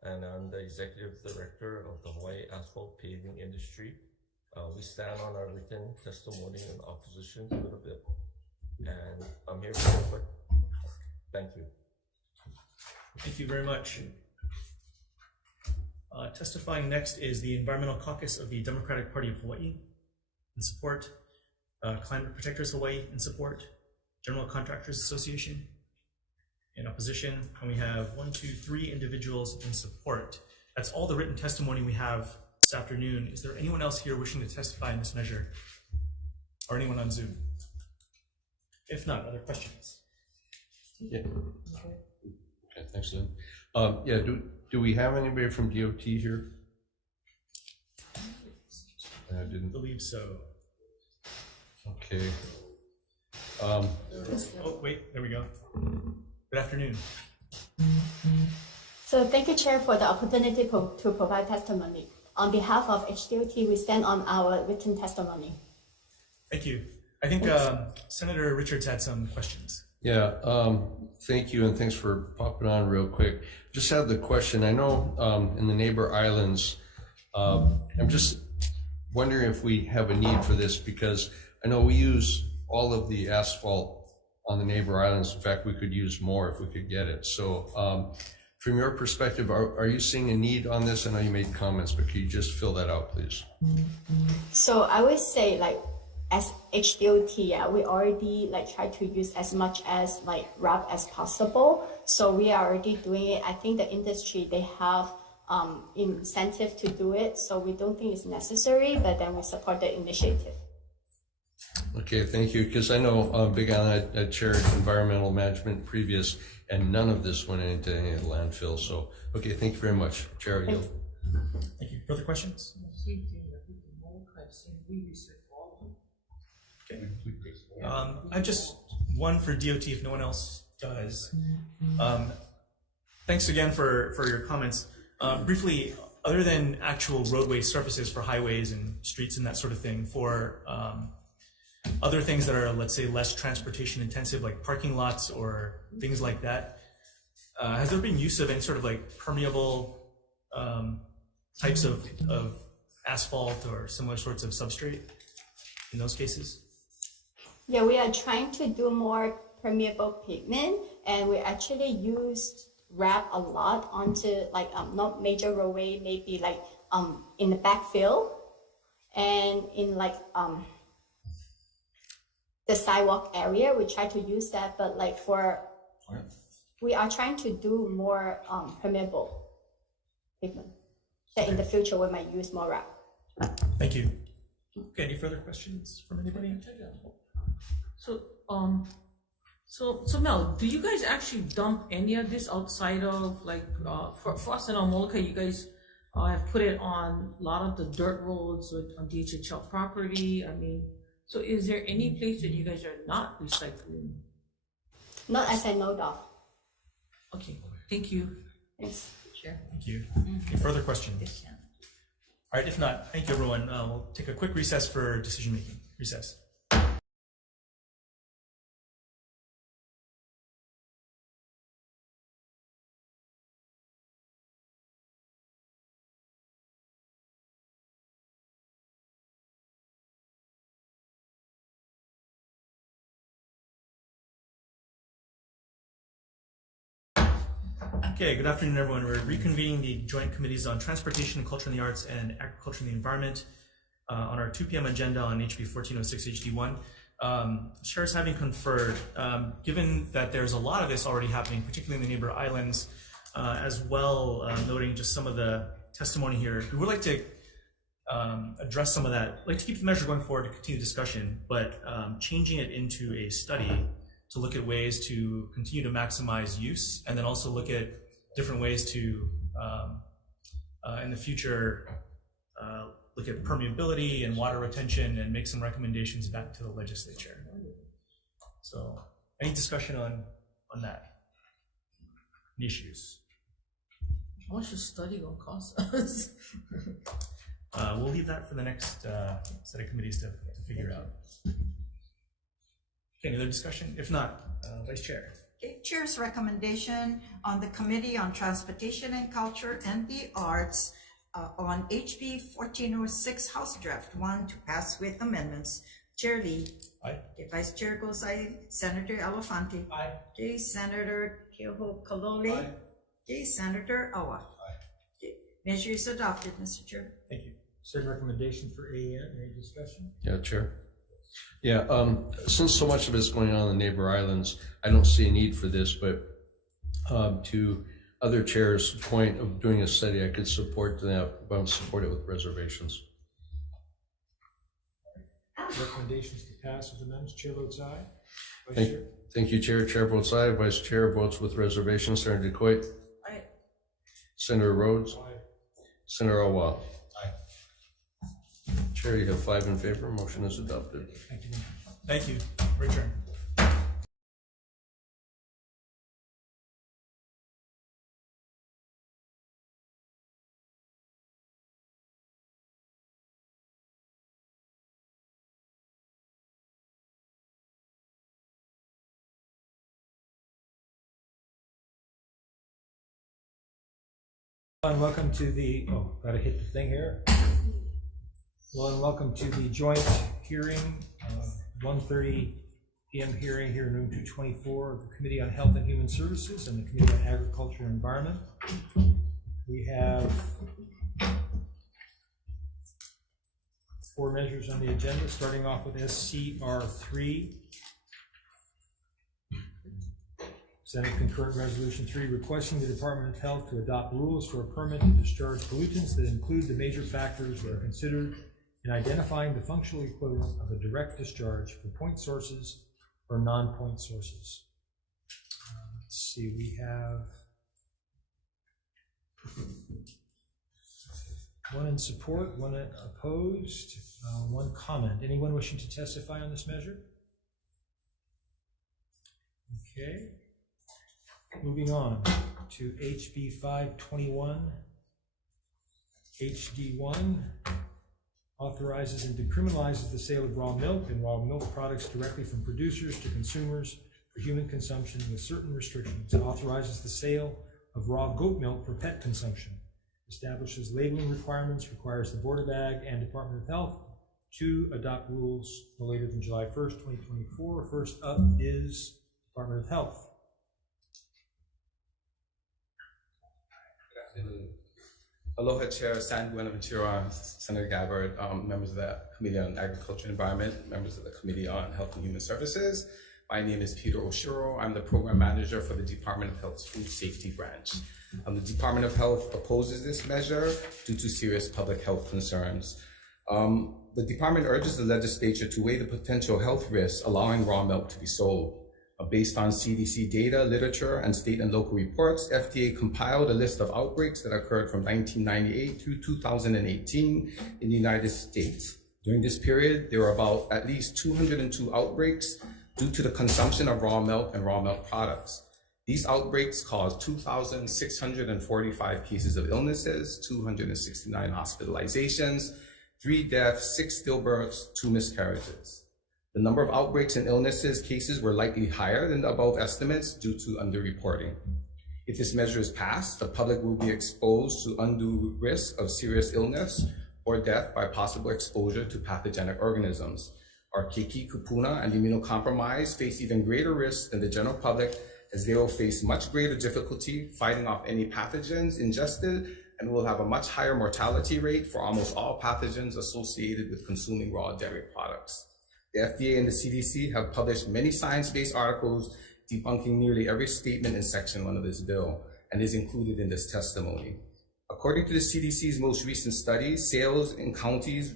and I'm the executive director of the Hawai'i Asphalt Paving Industry. We stand on our written testimony in opposition to the bill, and I'm here for input. Thank you. Thank you very much. Testifying next is the Environmental Caucus of the Democratic Party of Hawaii in support, Climate Protectors Hawaii in support, General Contractors Association in opposition, and we have 3 individuals in support. That's all the written testimony we have this afternoon. Is there anyone else here wishing to testify in this measure? Or anyone on Zoom? If not, other questions? Yeah. Okay, thanks, Lynn. Yeah, do we have anybody from DOT here? I didn't believe so. Okay. Oh, wait, there we go. Good afternoon. So thank you, Chair, for the opportunity to provide testimony. On behalf of HDOT, we stand on our written testimony. Thank you. I think Senator Richards had some questions. Yeah, thank you, and thanks for popping on real quick. Just had the question, I know in the neighbor islands, I'm just wondering if we have a need for this, because I know we use all of the asphalt on the neighbor islands. In fact, we could use more if we could get it. So from your perspective, are you seeing a need on this? I know you made comments, but could you just fill that out, please? So I would say, like, as HDOT, yeah, we already like try to use as much as like wrap as possible. So we are already doing it. I think the industry, they have incentive to do it. So we don't think it's necessary, but then we support the initiative. Okay, thank you. Because I know Big Island had chaired environmental management previous, and none of this went into any of the landfill. So, okay, thank you very much. Chair, you. Thank you. Further questions? Okay. I have just one for DOT if no one else does. Thanks again for your comments. Briefly, other than actual roadway surfaces for highways and streets and that sort of thing, for other things that are, let's say, less transportation intensive, like parking lots or things like that, has there been use of any sort of like permeable types of asphalt or similar sorts of substrate in those cases? Yeah, we are trying to do more permeable pavement, and we actually used wrap a lot onto like not major roadway, maybe like in the backfill and in like the sidewalk area. We try to use that, but like we are trying to do more permeable pavement. That in the future we might use more wrap. Thank you. Okay, any further questions from anybody? So Mel, do you guys actually dump any of this outside of, like, for us in Molokai, you guys have put it on a lot of the dirt roads on DHHL property? I mean, so is there any place that you guys are not recycling? Not as I know of. Okay, thank you. Thanks. Sure. Thank you. Any further questions? All right, if not, thank you everyone. We'll take a quick recess for decision making. Recess. Okay, good afternoon, everyone. We're reconvening the Joint Committees on Transportation, Culture and the Arts, and Agriculture and the Environment on our 2 p.m. agenda on HB 1406 HD1. Chairs having conferred, given that there's a lot of this already happening, particularly in the neighbor islands, as well, noting just some of the testimony here, we would like to address some of that. I'd like to keep the measure going forward to continue discussion, but changing it into a study to look at ways to continue to maximize use, and then also look at different ways to, in the future, look at permeability and water retention and make some recommendations back to the legislature. So, any discussion on that? Issues? How much is study gonna cost us? We'll leave that for the next set of committees to figure out. Okay, any other discussion? If not, Vice Chair. Okay, Chair's recommendation on the Committee on Transportation and Culture and the Arts on HB 1406 House Draft 1 to pass with amendments. Chair Lee. Aye. Okay, Vice Chair goes aye. Senator Elefante. Aye. Okay, Senator Keoho Kalole. Aye. Okay, Senator Awa. Aye. Okay, measure is adopted, Mr. Chair. Thank you. Same recommendation for AEN. Any discussion? Yeah, Chair. Yeah, since so much of it's going on in the neighbor islands, I don't see a need for this, but to other chairs' point of doing a study, I could support that, but I support it with reservations. Recommendations to pass with amendments. Chair votes aye. Vice Chair. Thank you, Chair. Chair votes aye. Vice Chair votes with reservations. Senator DeCoit. Aye. Senator Rhodes. Aye. Senator Awa. Aye. Chair, you have 5 in favor. Motion is adopted. Thank you. Thank you. Return. And welcome to the, gotta hit the thing here. Hello and welcome to the joint hearing, 1:30 p.m. hearing here in room 224 of the Committee on Health and Human Services and the Committee on Agriculture and Environment. We have 4 measures on the agenda, starting off with SCR3. Senate Concurrent Resolution 3 requesting the Department of Health to adopt rules for a permit to discharge pollutants that include the major factors that are considered in identifying the functional equivalent of a direct discharge for point sources or non-point sources. Let's see, we have 1 in support, 1 opposed, 1 comment. Anyone wishing to testify on this measure? Okay. Moving on to HB 521, HD1, authorizes and decriminalizes the sale of raw milk and raw milk products directly from producers to consumers for human consumption with certain restrictions. It authorizes the sale of raw goat milk for pet consumption, establishes labeling requirements, requires the Board of Ag and Department of Health to adopt rules no later than July 1st, 2024. First up is Department of Health. Aloha Chair San Buenaventura, Senator Gabbard, members of the Committee on Agriculture and Environment, members of the Committee on Health and Human Services. My name is Peter Oshiro. I'm the Program Manager for the Department of Health's Food Safety Branch. The Department of Health opposes this measure due to serious public health concerns. The department urges the legislature to weigh the potential health risks allowing raw milk to be sold. Based on CDC data, literature, and state and local reports, FDA compiled a list of outbreaks that occurred from 1998 through 2018 in the United States. During this period, there were about at least 202 outbreaks due to the consumption of raw milk and raw milk products. These outbreaks caused 2,645 cases of illnesses, 269 hospitalizations, 3 deaths, 6 stillbirths, 2 miscarriages. The number of outbreaks and illnesses cases were likely higher than the above estimates due to underreporting. If this measure is passed, the public will be exposed to undue risk of serious illness or death by possible exposure to pathogenic organisms. Our keiki, kupuna, and immunocompromised face even greater risks than the general public, as they will face much greater difficulty fighting off any pathogens ingested and will have a much higher mortality rate for almost all pathogens associated with consuming raw dairy products. The FDA and the CDC have published many science-based articles debunking nearly every statement in Section 1 of this bill, and is included in this testimony. According to the CDC's most recent study, sales in counties,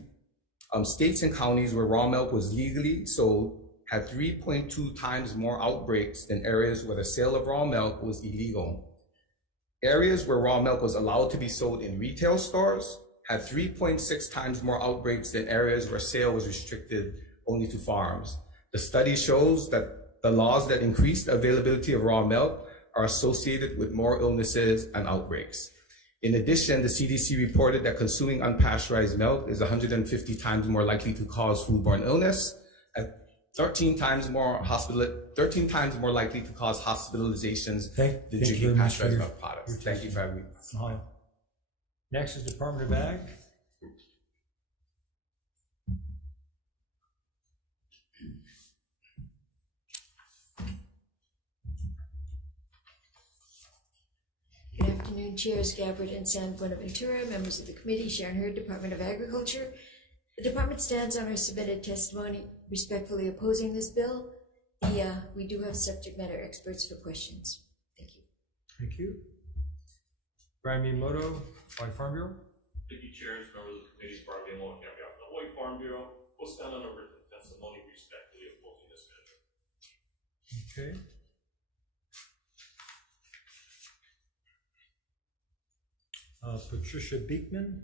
states and counties where raw milk was legally sold had 3.2 times more outbreaks than areas where the sale of raw milk was illegal. Areas where raw milk was allowed to be sold in retail stores had 3.6 times more outbreaks than areas where sale was restricted only to farms. The study shows that the laws that increase the availability of raw milk are associated with more illnesses and outbreaks. In addition, the CDC reported that consuming unpasteurized milk is 150 times more likely to cause foodborne illness, and 13 times more likely to cause hospitalizations than drinking pasteurized milk products. Thank you for having me. Next is Department of Ag. Good afternoon, Chairs Gabbard and San Buenaventura, members of the committee, Sharon Hurd, Department of Agriculture. The department stands on our submitted testimony, respectfully opposing this bill. We do have subject matter experts for questions. Thank you. Thank you. Brian Miyamoto, Hawaii Farm Bureau. Thank you, Chairs, members of the committee, Brian Miyamoto, the Hawaii Farm Bureau. We'll stand on a written testimony respectfully opposing this measure. Okay. Patricia Beekman.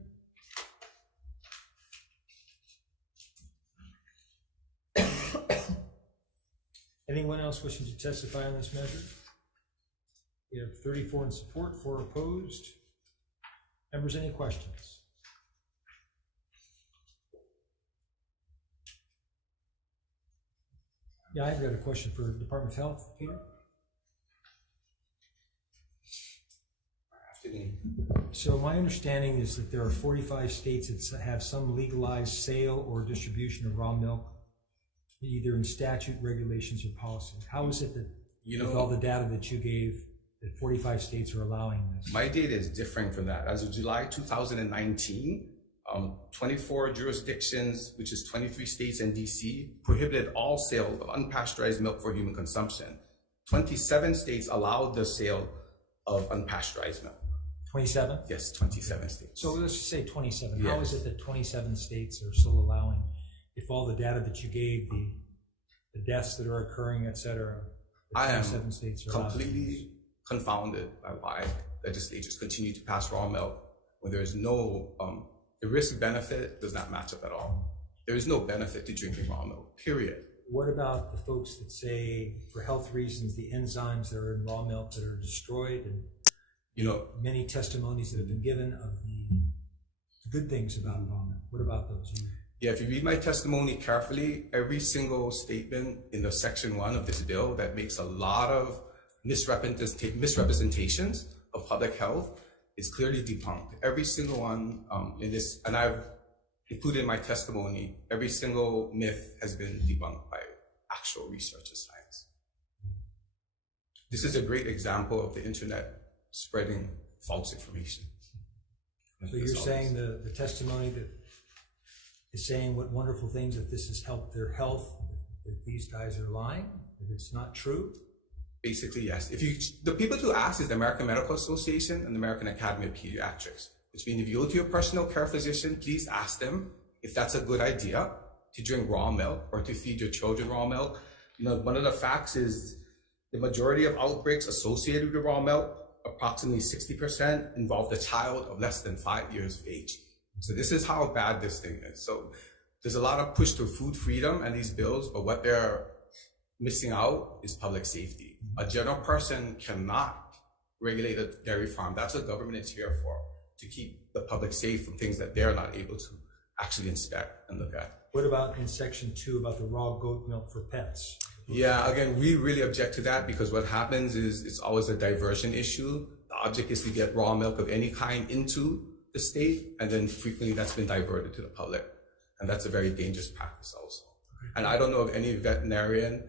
Anyone else wishing to testify on this measure? We have 34 in support, 4 opposed. Members, any questions? Yeah, I've got a question for Department of Health, Peter. Afternoon. so my understanding is that there are 45 states that have some legalized sale or distribution of raw milk, either in statute, regulations, or policy. How is it that, with all the data that you gave, that 45 states are allowing this? My data is different from that. As of July 2019, 24 jurisdictions, which is 23 states and DC, prohibited all sale of unpasteurized milk for human consumption. 27 states allowed the sale of unpasteurized milk. 27? Yes, 27 states. So let's just say 27. Yes. How is it that 27 states are still allowing, if all the data that you gave, the deaths that are occurring, et cetera, I am 27 states are completely confounded by why legislatures continue to pass raw milk when there is no, the risk benefit does not match up at all. There is no benefit to drinking raw milk, period. What about the folks that say, for health reasons, the enzymes that are in raw milk that are destroyed, and many testimonies that have been given of the good things about raw milk? What about those? Yeah, if you read my testimony carefully, every single statement in the section 1 of this bill that makes a lot of misrepresentations of public health is clearly debunked. Every single one in this, and I've included in my testimony, every single myth has been debunked by actual research and science. This is a great example of the internet spreading false information. So you're saying the testimony that is saying what wonderful things that this has helped their health, that these guys are lying, that it's not true? Basically, yes. The people to ask is the American Medical Association and the American Academy of Pediatrics, which means if you go to your personal care physician, please ask them if that's a good idea to drink raw milk or to feed your children raw milk. One of the facts is the majority of outbreaks associated with raw milk, approximately 60%, involved a child of less than 5 years of age. So this is how bad this thing is. So there's a lot of push to food freedom and these bills, but what they're missing out is public safety. A general person cannot regulate a dairy farm. That's what government is here for, to keep the public safe from things that they're not able to actually inspect and look at. What about in section 2 about the raw goat milk for pets? Yeah, again, we really object to that because what happens is it's always a diversion issue. The object is to get raw milk of any kind into the state, and then frequently that's been diverted to the public. And that's a very dangerous practice also. And I don't know of any veterinarian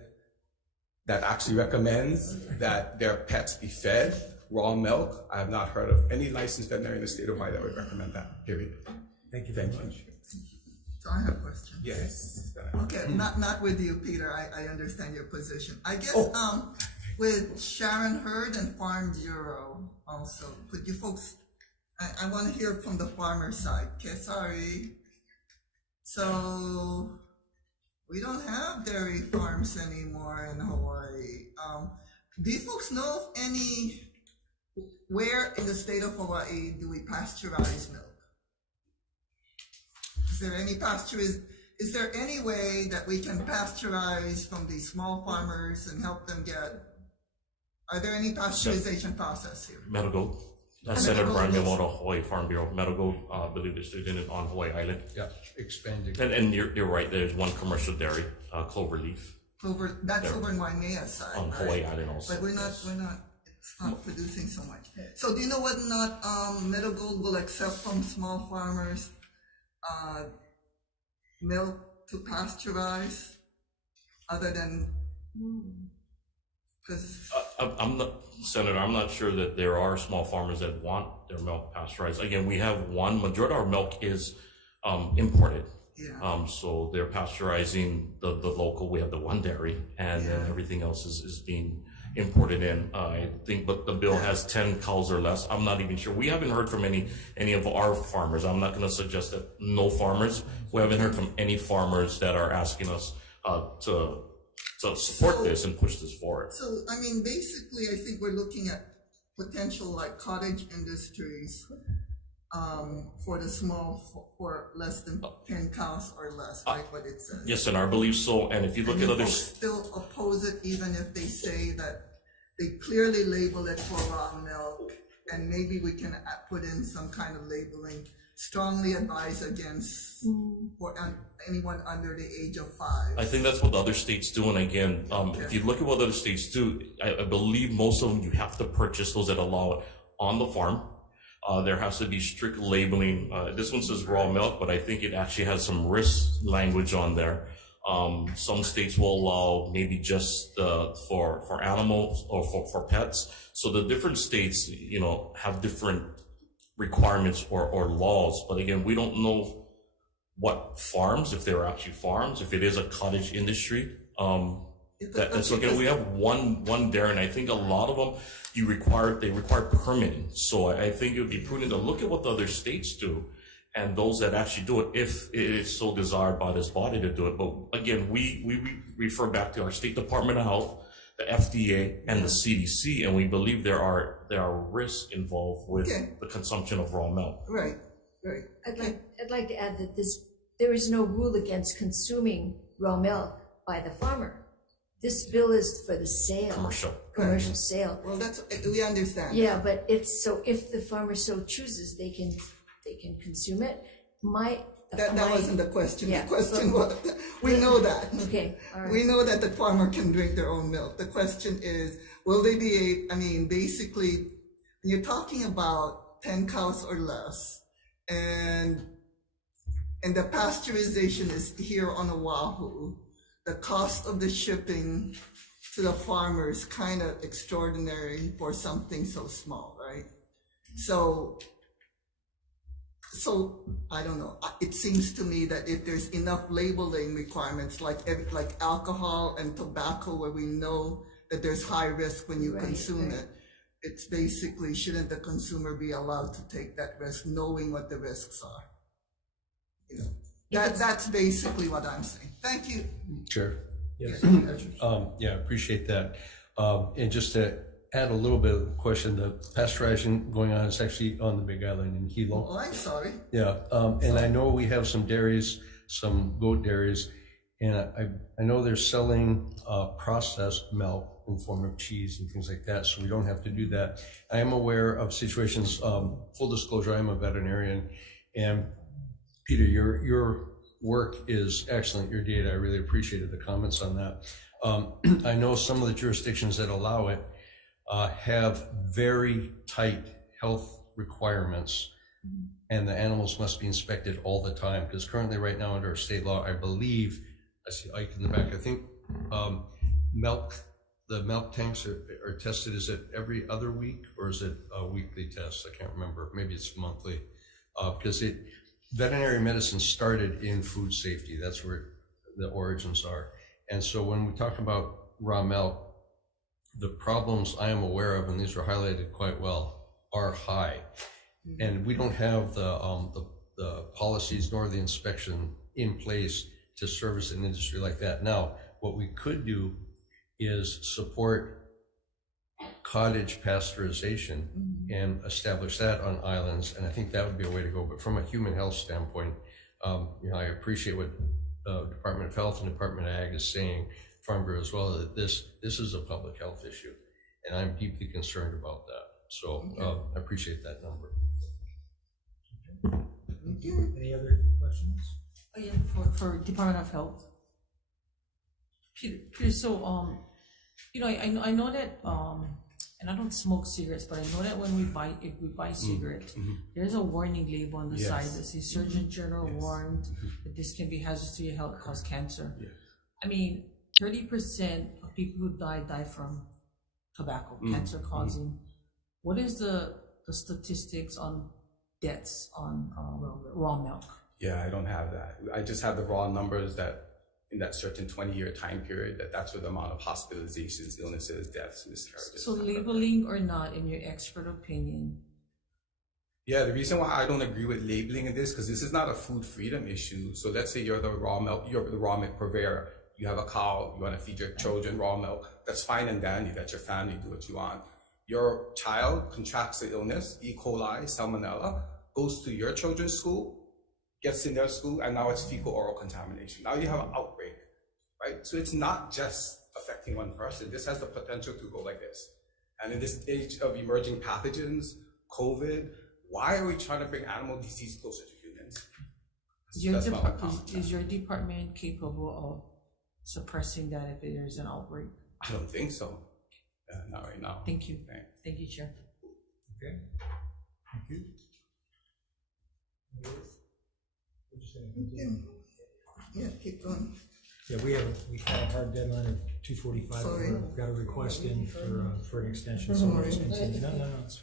that actually recommends that their pets be fed raw milk. I have not heard of any licensed veterinarian in the state of Hawaii that would recommend that, period. Thank you very much. So I have questions. Yes. Okay, not with you, Peter. I understand your position. I guess with Sharon Hurd and Farm Bureau also, could you folks, I want to hear from the farmer side. Okay, sorry. So we don't have dairy farms anymore in Hawaii. Do you folks know of where in the state of Hawaii do we pasteurize milk? Is there any is there any way that we can pasteurize from these small farmers and help them are there any pasteurization process here? Medical. Senator Brian Miyamoto, Hawaii Farm Bureau. Medical, I believe they're still doing it on Hawaii Island. Yeah, expanding. And you're right, there's one commercial dairy, Cloverleaf. That's over in Waimea side. On Hawaii Island also. But it's not producing so much. So do you know whether or not Medical will accept from small farmers milk to pasteurize other than I'm not, Senator, I'm not sure that there are small farmers that want their milk pasteurized. Again, we have majority of our milk is imported. Yeah. So they're pasteurizing the local, we have the one dairy, and then everything else is being imported in. I think, but the bill has 10 cows or less. I'm not even sure. We haven't heard from any of our farmers. I'm not going to suggest that no farmers. We haven't heard from any farmers that are asking us to support this and push this forward. So, I mean, basically, I think we're looking at potential like cottage industries for the small, for less than 10 cows or less, like what it says. Yes, and I believe so. And if you look at others, still oppose it, even if they say that they clearly label it for raw milk, and maybe we can put in some kind of labeling, strongly advise against for anyone under the age of 5. I think that's what the other states do. And again, if you look at what other states do, I believe most of them, you have to purchase those that allow it on the farm. There has to be strict labeling. This one says raw milk, but I think it actually has some risk language on there. Some states will allow maybe just for animals or for pets. So the different states, you know, have different requirements or laws. But again, we don't know what farms, if they're actually farms, if it is a cottage industry. So again, we have one there, and I think a lot of them they require permitting. So I think it would be prudent to look at what the other states do, and those that actually do it, if it is so desired by this body to do it. But again, we refer back to our State Department of Health, the FDA, and the CDC, and we believe there are risks involved with the consumption of raw milk. Right. I'd like to add that there is no rule against consuming raw milk by the farmer. This bill is for the sale. Commercial sale. Well, we understand. Yeah, but it's so if the farmer so chooses, they can consume it. That wasn't the question. The question was, we know that. Okay, all right. We know that the farmer can drink their own milk. The question is, will they be, basically, when you're talking about 10 cows or less, and the pasteurization is here on Oahu, the cost of the shipping to the farmer is kind of extraordinary for something so small, right? So I don't know. It seems to me that if there's enough labeling requirements, like alcohol and tobacco, where we know that there's high risk when you consume it, it's basically, shouldn't the consumer be allowed to take that risk, knowing what the risks are? You know, that's basically what I'm saying. Thank you. Chair. Yes. Yeah, appreciate that. And just to add a little bit of a question, the pasteurization going on is actually on the Big Island in Hilo. Oh, I'm sorry. Yeah, and I know we have some dairies, some goat dairies, and I know they're selling processed milk in form of cheese and things like that, so we don't have to do that. I am aware of situations, full disclosure, I am a veterinarian, and Peter, your work is excellent, your data, I really appreciated the comments on that. I know some of the jurisdictions that allow it have very tight health requirements, and the animals must be inspected all the time, because currently right now under state law, I believe, I see Ike in the back, I think the milk tanks are tested, is it every other week or is it a weekly test? I can't remember, maybe it's monthly, because veterinary medicine started in food safety. That's where the origins are. And so when we talk about raw milk, the problems I am aware of, and these were highlighted quite well, are high. And we don't have the policies nor the inspection in place to service an industry like that. Now, what we could do is support cottage pasteurization and establish that on islands, and I think that would be a way to go. But from a human health standpoint, I appreciate what Department of Health and Department of Ag is saying, Farm Bureau as well, that this is a public health issue, and I'm deeply concerned about that. So I appreciate that number. Any other questions? Oh yeah, for Department of Health. Peter, so I know that and I don't smoke cigarettes, but I know that when if we buy cigarettes, there's a warning label on the side that says Surgeon General warned that this can be hazardous to your health, cause cancer. I mean, 30% of people who die from tobacco, cancer causing. What is the statistics on deaths on raw milk? Yeah, I don't have that. I just have the raw numbers that in that certain 20-year time period, that's where the amount of hospitalizations, illnesses, deaths, miscarriages. So labeling or not, in your expert opinion? Yeah, the reason why I don't agree with labeling in this, because this is not a food freedom issue. So let's say you're the raw milk purveyor. You have a cow, you want to feed your children raw milk. That's fine and dandy, that's your family, do what you want. Your child contracts the illness, E. coli, salmonella, goes to your children's school, gets in their school, and now it's fecal oral contamination. Now you have an outbreak, right? So it's not just affecting one person. This has the potential to go like this. And in this age of emerging pathogens, COVID, why are we trying to bring animal disease closer to humans? Is your department capable of suppressing that if there's an outbreak? I don't think so. Not right now. Thank you. Thank you, Chair. Okay. Thank you. We're just gonna continue. Yeah, keep going. Yeah, we had a hard deadline of 2:45. Sorry. We've got a request in for an extension, so we'll just continue. No, it's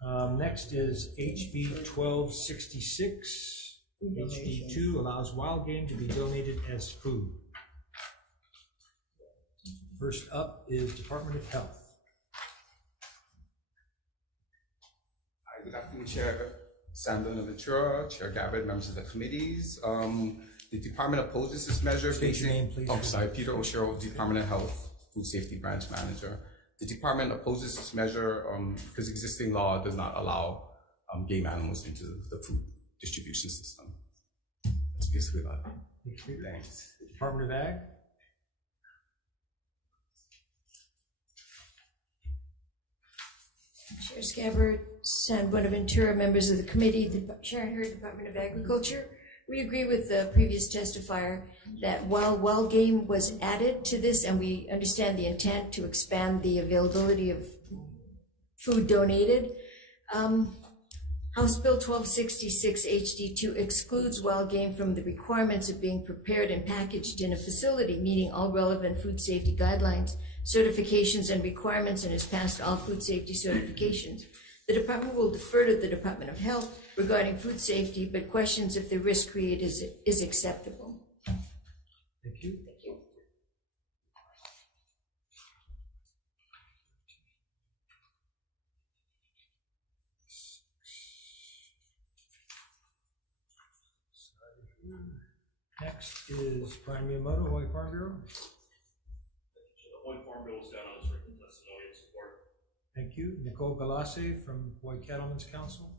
fine. Next is HB 1266. HD2 allows wild game to be donated as food. First up is Department of Health. Hi, good afternoon, Chair Sandra Ventura, Chair Gabbard, members of the committees. The department opposes this measure. State your name, please. I'm sorry, Peter Oshiro, Department of Health, Food Safety Branch Manager. The department opposes this measure because existing law does not allow game animals into the food distribution system. That's basically that. Thanks. Department of Ag. Chair Gabbard, San Buenaventura, members of the committee, Sharon Hurd, Department of Agriculture. We agree with the previous testifier that while wild game was added to this, and we understand the intent to expand the availability of food donated, House Bill 1266 HD2 excludes wild game from the requirements of being prepared and packaged in a facility meeting all relevant food safety guidelines, certifications, and requirements, and has passed all food safety certifications. The department will defer to the Department of Health regarding food safety, but questions if the risk created is acceptable. Thank you. Thank you. Next is Brian Miyamoto, Hawaii Farm Bureau. The Hawaii Farm Bill is down on its written testimony and support. Thank you. Nicole Galassi from Hawaii Cattlemen's Council.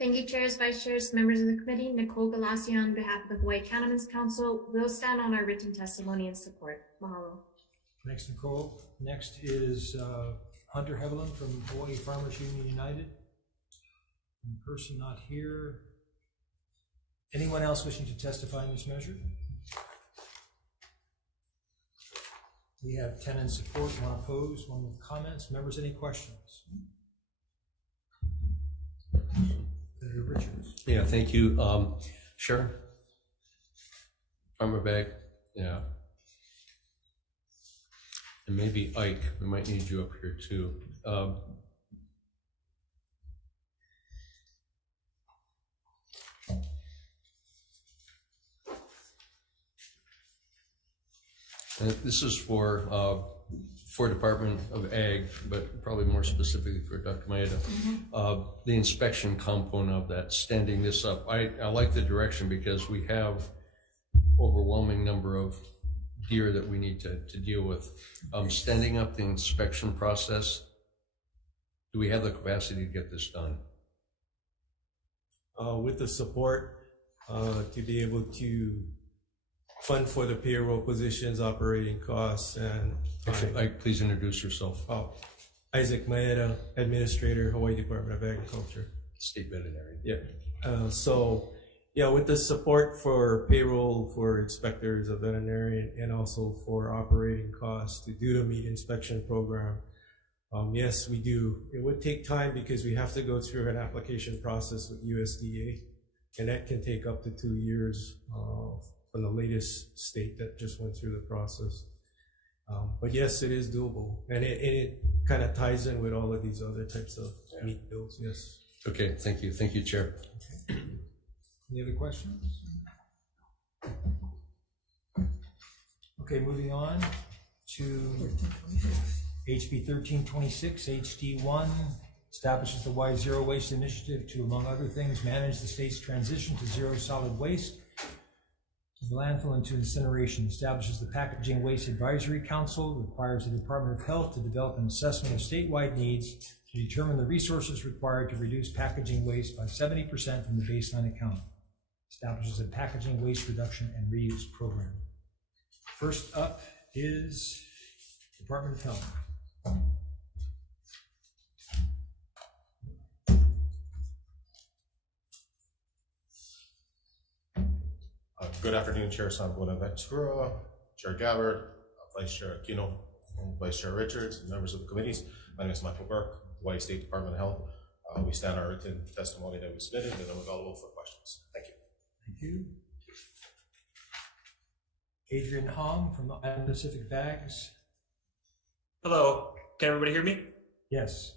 Thank you, chairs, vice chairs, members of the committee. Nicole Galassi on behalf of the Hawaii Cattlemen's Council will stand on our written testimony and support. Mahalo. Thanks, Nicole. Next is Hunter Hevelin from Hawaii Farmers Union United. In person, not here. Anyone else wishing to testify in this measure? We have 10 in support, 1 opposed, 1 with comments. Members, any questions? Senator Richards. Yeah, thank you. Sharon? Farmer Bag? Yeah. And maybe Ike, we might need you up here too. And this is for Department of Ag, but probably more specifically for Dr. Maeda. The inspection component of that, standing this up. I like the direction because we have overwhelming number of deer that we need to deal with. Standing up the inspection process, do we have the capacity to get this done? With the support to be able to fund for the payroll positions, operating costs, and Actually, please introduce yourself. Isaac Maeda, Administrator, Hawaii Department of Agriculture. State veterinarian. Yeah. So, yeah, with the support for payroll, for inspectors, a veterinarian, and also for operating costs to do the meat inspection program, yes, we do. It would take time because we have to go through an application process with USDA, and that can take up to 2 years from the latest state that just went through the process. But yes, it is doable, and it kind of ties in with all of these other types of meat bills. Yes. Okay, thank you. Thank you, Chair. Any other questions? Okay, moving on to HB 1326, HD1, establishes the Hawaii Zero Waste Initiative to, among other things, manage the state's transition to zero solid waste, to the landfill and to incineration, establishes the Packaging Waste Advisory Council, requires the Department of Health to develop an assessment of statewide needs to determine the resources required to reduce packaging waste by 70% from the baseline account, establishes a packaging waste reduction and reuse program. First up is Department of Health. Good afternoon, Chair San Buenaventura, Chair Gabbard, Vice Chair Aquino, and Vice Chair Richards, and members of the committees. My name is Michael Burke, Hawaii State Department of Health. We stand on our written testimony that we submitted, and I'm available for questions. Thank you. Thank you. Adrian Hong from the Island Pacific Bags. Hello, can everybody hear me? Yes.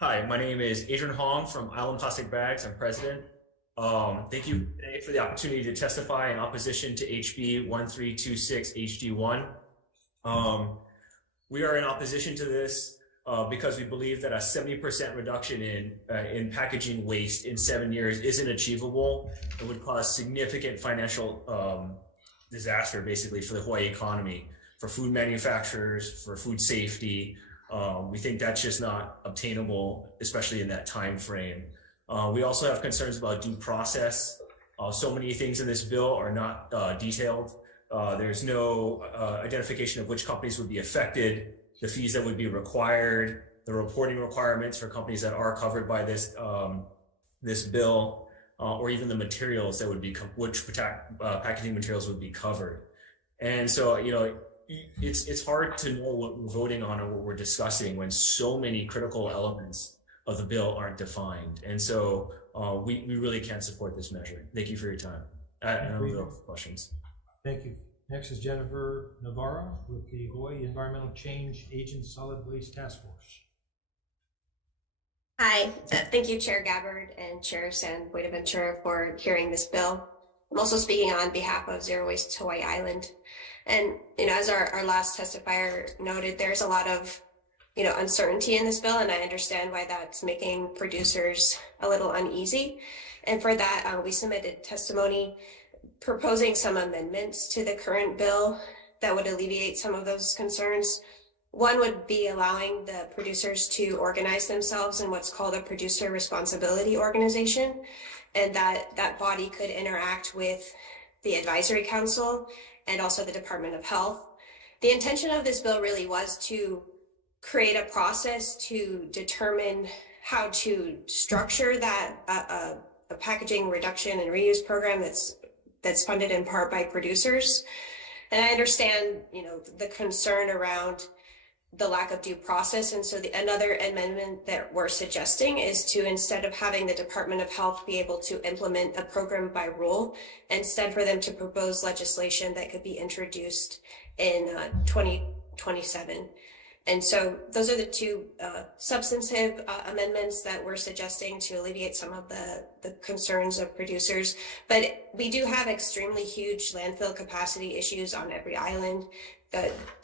Hi, my name is Adrian Hong from Island Plastic Bags. I'm president. Thank you for the opportunity to testify in opposition to HB 1326 HD1. We are in opposition to this because we believe that a 70% reduction in packaging waste in 7 years isn't achievable. It would cause significant financial disaster, basically, for the Hawaii economy, for food manufacturers, for food safety. We think that's just not obtainable, especially in that time frame. We also have concerns about due process. So many things in this bill are not detailed. There's no identification of which companies would be affected, the fees that would be required, the reporting requirements for companies that are covered by this this bill, or even the materials that would be which packaging materials would be covered. And so, you know, it's hard to know what we're voting on or what we're discussing when so many critical elements of the bill aren't defined. And so we really can't support this measure. Thank you for your time. And I'm available for questions. Thank you. Next is Jennifer Navarro with the Hawaii Environmental Change Agent Solid Waste Task Force. Hi, thank you, Chair Gabbard and Chair San Buenaventura for hearing this bill. I'm also speaking on behalf of Zero Waste Hawaii Island. And, you know, as our last testifier noted, there's a lot of, you know, uncertainty in this bill, and I understand why that's making producers a little uneasy. And for that, we submitted testimony proposing some amendments to the current bill that would alleviate some of those concerns. One would be allowing the producers to organize themselves in what's called a producer responsibility organization, and that body could interact with the advisory council and also the Department of Health. The intention of this bill really was to create a process to determine how to structure that a packaging reduction and reuse program that's funded in part by producers. And I understand, you know, the concern around the lack of due process. And so another amendment that we're suggesting is to, instead of having the Department of Health be able to implement a program by rule, instead for them to propose legislation that could be introduced in 2027. And so those are the two substantive amendments that we're suggesting to alleviate some of the concerns of producers. But we do have extremely huge landfill capacity issues on every island.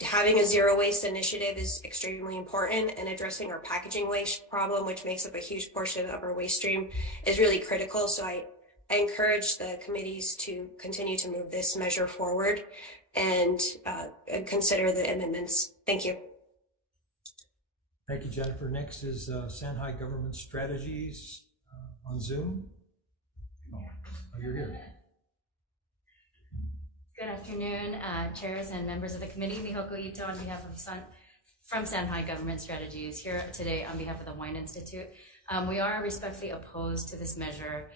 Having a zero waste initiative is extremely important, and addressing our packaging waste problem, which makes up a huge portion of our waste stream, is really critical. So I encourage the committees to continue to move this measure forward and consider the amendments. Thank you. Thank you, Jennifer. Next is Shanghai Government Strategies on Zoom. Oh, you're here. Good afternoon, chairs and members of the committee. Mihoko Ito on behalf of from Shanghai Government Strategies here today on behalf of the Wine Institute. We are respectfully opposed to this measure.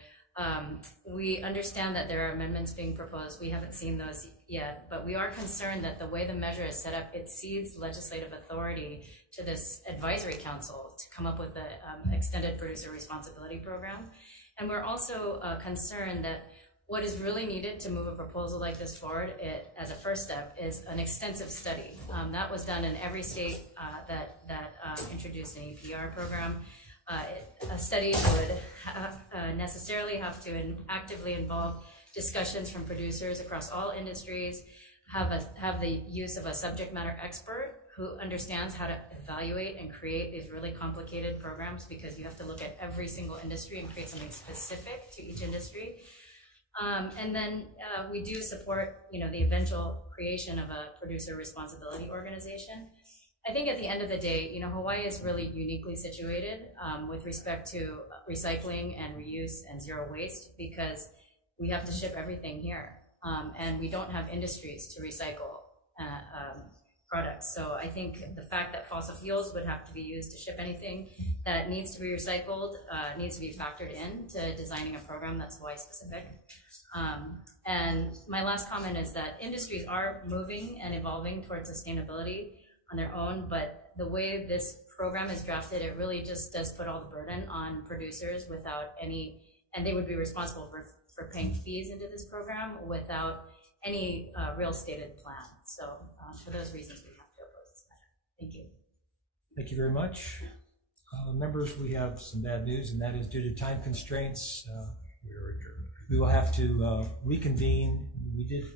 We understand that there are amendments being proposed. We haven't seen those yet, but we are concerned that the way the measure is set up, it cedes legislative authority to this advisory council to come up with the extended producer responsibility program. And we're also concerned that what is really needed to move a proposal like this forward as a first step is an extensive study. That was done in every state that introduced an EPR program. A study would necessarily have to actively involve discussions from producers across all industries, have the use of a subject matter expert who understands how to evaluate and create these really complicated programs, because you have to look at every single industry and create something specific to each industry. And then we do support, you know, the eventual creation of a producer responsibility organization. I think at the end of the day, you know, Hawaii is really uniquely situated with respect to recycling and reuse and zero waste, because we have to ship everything here, and we don't have industries to recycle products. So I think the fact that fossil fuels would have to be used to ship anything that needs to be recycled needs to be factored in to designing a program that's Hawaii specific. And my last comment is that industries are moving and evolving towards sustainability on their own, but the way this program is drafted, it really just does put all the burden on producers without any, and they would be responsible for paying fees into this program without any real stated plan. So for those reasons, we have to oppose this measure. Thank you. Thank you very much. Members, we have some bad news, and that is due to time constraints, we will have to reconvene. We did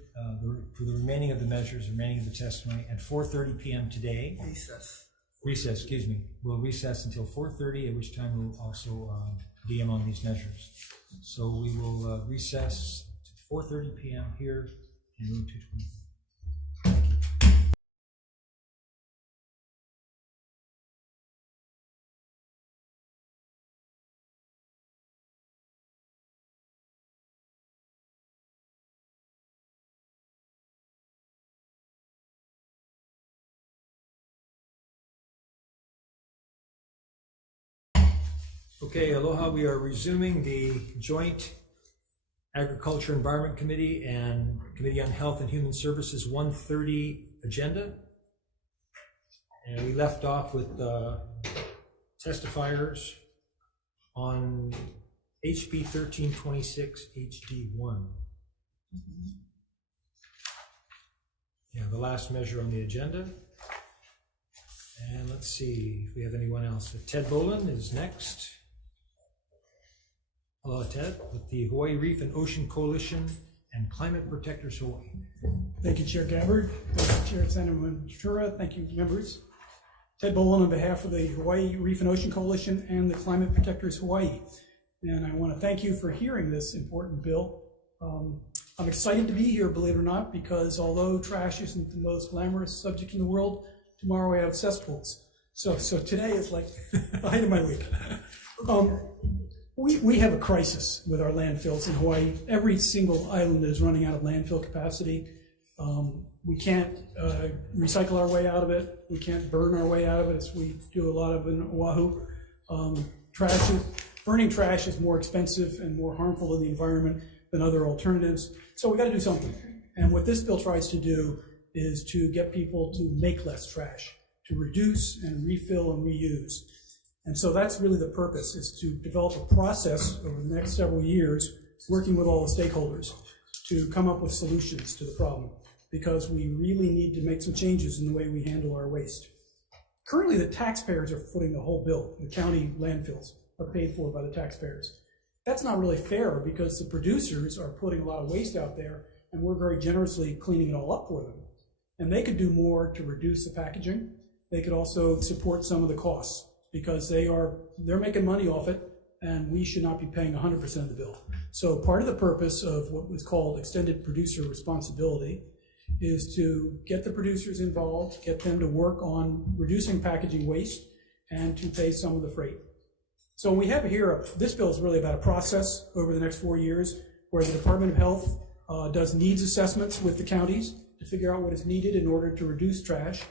for the remaining of the measures, remaining of the testimony, at 4:30 p.m. today. Recess, excuse me. We'll recess until 4:30, at which time we'll also DM on these measures. So we will recess to 4:30 p.m. here in room 220. Okay, aloha. We are resuming the joint Agriculture Environment Committee and Committee on Health and Human Services 1:30 agenda. And we left off with testifiers on HB 1326 HD1. Yeah, the last measure on the agenda. And let's see if we have anyone else. Ted Boland is next. Hello, Ted, with the Hawaii Reef and Ocean Coalition and Climate Protectors Hawaii. Thank you, Chair Gabbard. Thank you, Chair Senator. Thank you, members. Ted Boland on behalf of the Hawaii Reef and Ocean Coalition and the Climate Protectors Hawaii. And I want to thank you for hearing this important bill. I'm excited to be here, believe it or not, because although trash isn't the most glamorous subject in the world, tomorrow we have cesspools. So today is like the height of my week. We have a crisis with our landfills in Hawaii. Every single island is running out of landfill capacity. We can't recycle our way out of it. We can't burn our way out of it, as we do a lot of in Oahu. Burning trash is more expensive and more harmful to the environment than other alternatives. So we got to do something. And what this bill tries to do is to get people to make less trash, to reduce and refill and reuse. And so that's really the purpose, is to develop a process over the next several years, working with all the stakeholders to come up with solutions to the problem, because we really need to make some changes in the way we handle our waste. Currently, the taxpayers are footing the whole bill. The county landfills are paid for by the taxpayers. That's not really fair, because the producers are putting a lot of waste out there, and we're very generously cleaning it all up for them. And they could do more to reduce the packaging. They could also support some of the costs, because they're making money off it, and we should not be paying 100% of the bill. So part of the purpose of what was called extended producer responsibility is to get the producers involved, get them to work on reducing packaging waste, and to pay some of the freight. So we have here, this bill is really about a process over the next 4 years, where the Department of Health does needs assessments with the counties to figure out what is needed in order to reduce trash,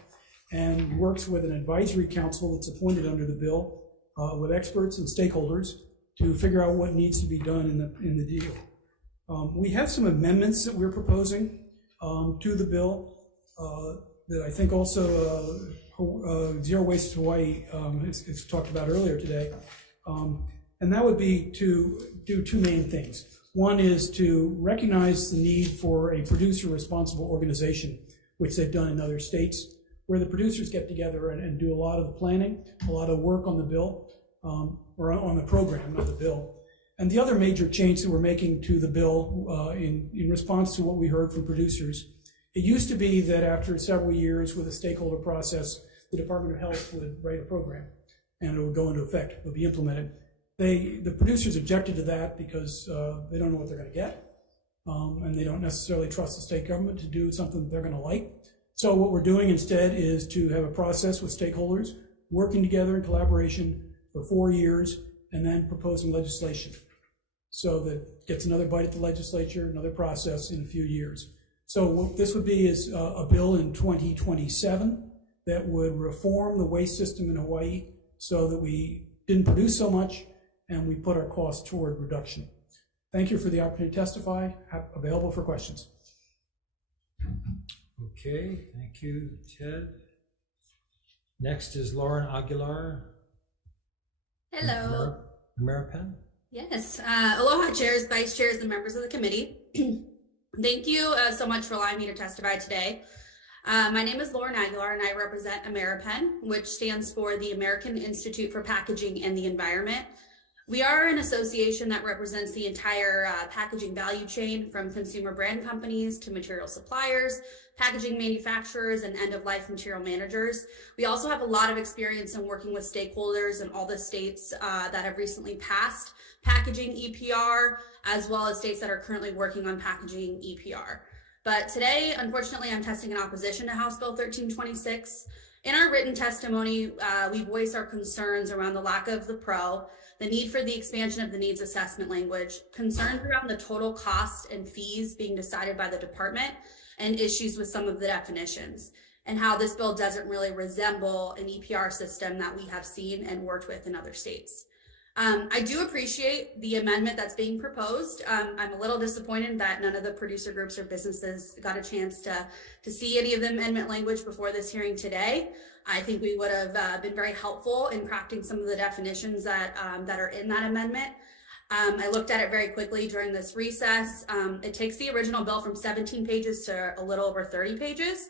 and works with an advisory council that's appointed under the bill with experts and stakeholders to figure out what needs to be done in the deal. We have some amendments that we're proposing to the bill that I think also Zero Waste Hawaii is talked about earlier today. And that would be to do two main things. One is to recognize the need for a producer responsible organization, which they've done in other states, where the producers get together and do a lot of the planning, a lot of work on the bill, or on the program, not the bill. And the other major change that we're making to the bill in response to what we heard from producers, it used to be that after several years with a stakeholder process, the Department of Health would write a program and it would go into effect, it would be implemented. The producers objected to that because they don't know what they're going to get, and they don't necessarily trust the state government to do something that they're going to like. So what we're doing instead is to have a process with stakeholders working together in collaboration for 4 years, and then proposing legislation. So that gets another bite at the legislature, another process in a few years. So what this would be is a bill in 2027 that would reform the waste system in Hawaii so that we didn't produce so much and we put our costs toward reduction. Thank you for the opportunity to testify. Available for questions. Okay, thank you, Ted. Next is Lauren Aguilar. Hello. Ameripan. Yes. Aloha, chairs, vice chairs, and members of the committee. Thank you so much for allowing me to testify today. My name is Lauren Aguilar, and I represent Ameripan, which stands for the American Institute for Packaging and the Environment. We are an association that represents the entire packaging value chain, from consumer brand companies to material suppliers, packaging manufacturers, and end-of-life material managers. We also have a lot of experience in working with stakeholders in all the states that have recently passed packaging EPR, as well as states that are currently working on packaging EPR. But today, unfortunately, I'm testing in opposition to House Bill 1326. In our written testimony, we voice our concerns around the lack of the PRO, the need for the expansion of the needs assessment language, concerns around the total cost and fees being decided by the department, and issues with some of the definitions, and how this bill doesn't really resemble an EPR system that we have seen and worked with in other states. I do appreciate the amendment that's being proposed. I'm a little disappointed that none of the producer groups or businesses got a chance to see any of the amendment language before this hearing today. I think we would have been very helpful in crafting some of the definitions that are in that amendment. I looked at it very quickly during this recess. It takes the original bill from 17 pages to a little over 30 pages.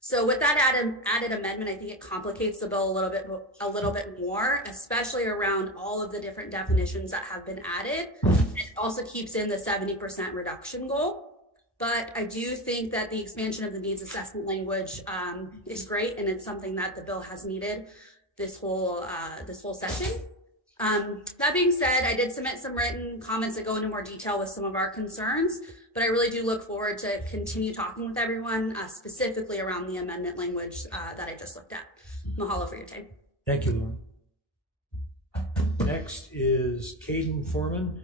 So with that added amendment, I think it complicates the bill a little bit more, especially around all of the different definitions that have been added. It also keeps in the 70% reduction goal. But I do think that the expansion of the needs assessment language is great, and it's something that the bill has needed this whole session. That being said, I did submit some written comments that go into more detail with some of our concerns, but I really do look forward to continue talking with everyone, specifically around the amendment language that I just looked at. Mahalo for your time. Thank you, Lauren. Next is Caden Foreman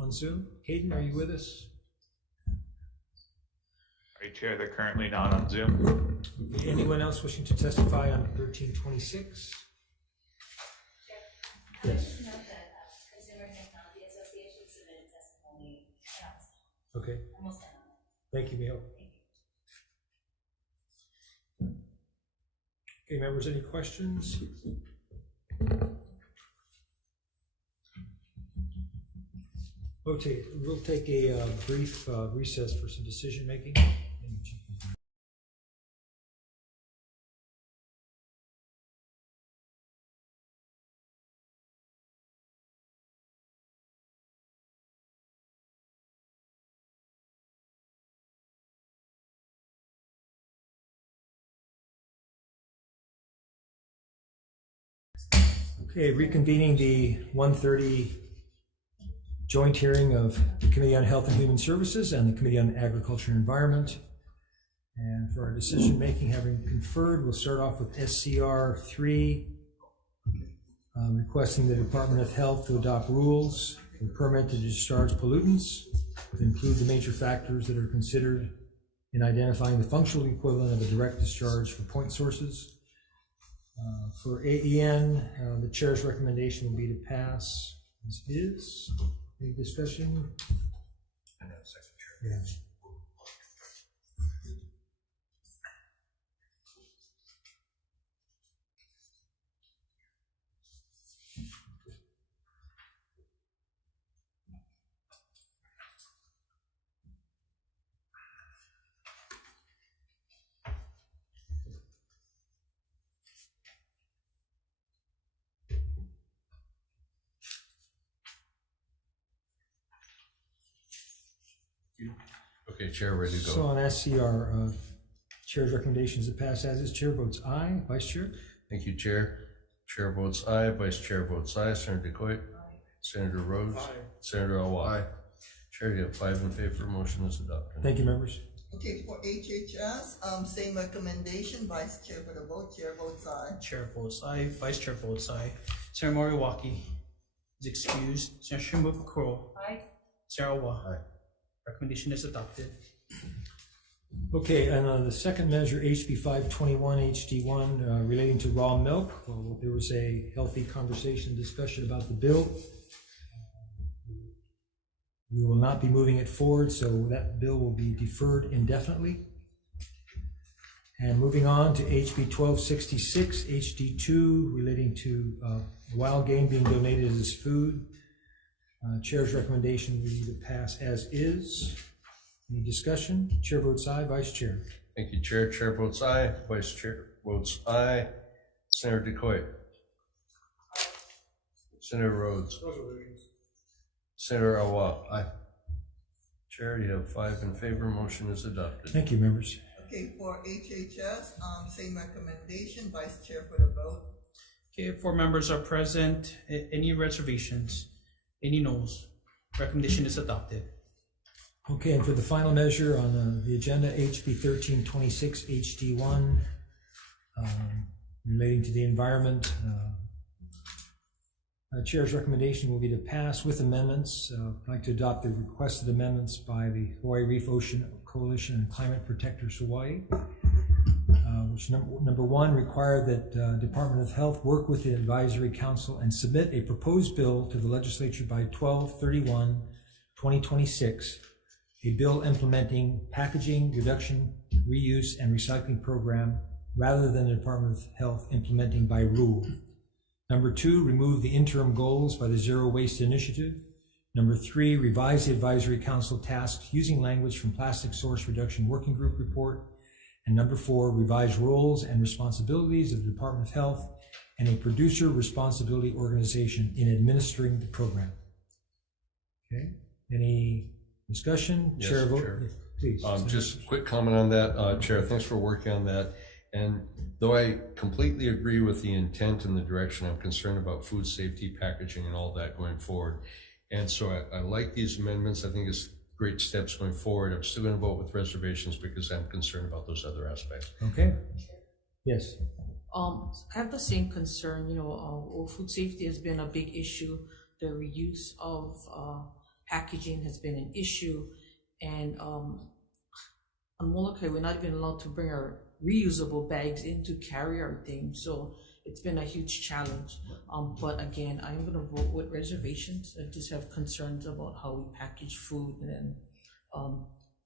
on Zoom. Caden, are you with us? Sorry, Chair, they're currently not on Zoom. Okay, anyone else wishing to testify on 1326? Yes. Okay. Thank you, Miho. Okay, members, any questions? Okay, we'll take a brief recess for some decision making. Okay, reconvening the 1:30 joint hearing of the Committee on Health and Human Services and the Committee on Agriculture and Environment. And for our decision making, having conferred, we'll start off with SCR 3, requesting the Department of Health to adopt rules and permit to discharge pollutants to include the major factors that are considered in identifying the functional equivalent of a direct discharge for point sources. For AEN, the chair's recommendation will be to pass as is. Any discussion? I know, Secretary. Yeah. Okay, Chair, ready to go. So on SCR, chair's recommendation is to pass as is. Chair votes aye. Vice Chair? Thank you, Chair. Chair votes aye. Vice Chair votes aye. Senator DeCoit? Aye. Senator Rhodes? Aye. Senator Awa? Aye. Chair, you have 5 in favor. Motion is adopted. Thank you, members. Okay, for HHS, same recommendation. Vice Chair for the vote. Chair votes aye. Chair votes aye. Vice Chair votes aye. Senator Moriwaki is excused. Senator Shimabukuro. Aye. Senator Awa. Aye. Recommendation is adopted. Okay, and on the second measure, HB 521 HD1, relating to raw milk, well, there was a healthy conversation, discussion about the bill. We will not be moving it forward, so that bill will be deferred indefinitely. And moving on to HB 1266, HD2, relating to wild game being donated as food. Chair's recommendation would be to pass as is. Any discussion? Chair votes aye. Vice Chair. Thank you, Chair. Chair votes aye. Vice Chair votes aye. Senator DeCoy. Senator Rhodes. Senator Awa. Aye. Chair, you have 5 in favor. Motion is adopted. Thank you, members. Okay, for HHS, same recommendation, Vice Chair for the vote. Okay, 4 members are present. Any reservations? Any noes? Recommendation is adopted. Okay, and for the final measure on the agenda, HB 1326 HD1, relating to the environment. Chair's recommendation will be to pass with amendments. I'd like to adopt the requested amendments by the Hawaii Reef Ocean Coalition and Climate Protectors Hawaii, which number 1, require that Department of Health work with the Advisory Council and submit a proposed bill to the legislature by 12/31/2026, a bill implementing packaging reduction, reuse, and recycling program rather than the Department of Health implementing by rule. Number 2, remove the interim goals by the Zero Waste Initiative. Number 3, revise the Advisory Council tasks using language from Plastic Source Reduction Working Group report. And number 4, revise roles and responsibilities of the Department of Health and a producer responsibility organization in administering the program. Okay, any discussion? Yes, Chair vote, Chair. please. Just a quick comment on that, Chair. Thanks for working on that. And though I completely agree with the intent and the direction, I'm concerned about food safety, packaging, and all that going forward. And so I like these amendments. I think it's great steps going forward. I'm still going to vote with reservations because I'm concerned about those other aspects. Okay. Yes. I have the same concern. Food safety has been a big issue. The reuse of packaging has been an issue, and on Molokai, we're not even allowed to bring our reusable bags in to carry our things. So it's been a huge challenge. But again, I'm going to vote with reservations. I just have concerns about how we package food and then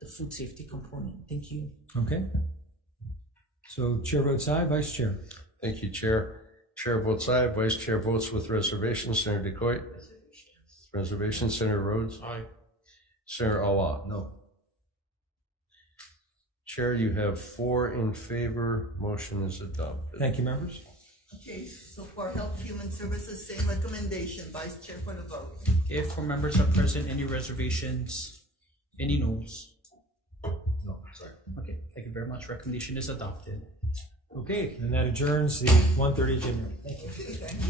the food safety component. Thank you. Okay. So Chair votes aye. Vice Chair. Thank you, Chair. Chair votes aye. Vice Chair votes with reservations. Senator DeCoy. Reservations. Senator Rhodes. Aye. Senator Awa. No. Chair, you have 4 in favor. Motion is adopted. Thank you, members. Okay, so for Health Human Services, same recommendation, Vice Chair for the vote. Okay, 4 members are present. Any reservations? Any noes? No, sorry. Okay, thank you very much. Recommendation is adopted. Okay, and that adjourns the 1:30 agenda. Thank you. Okay, thank you.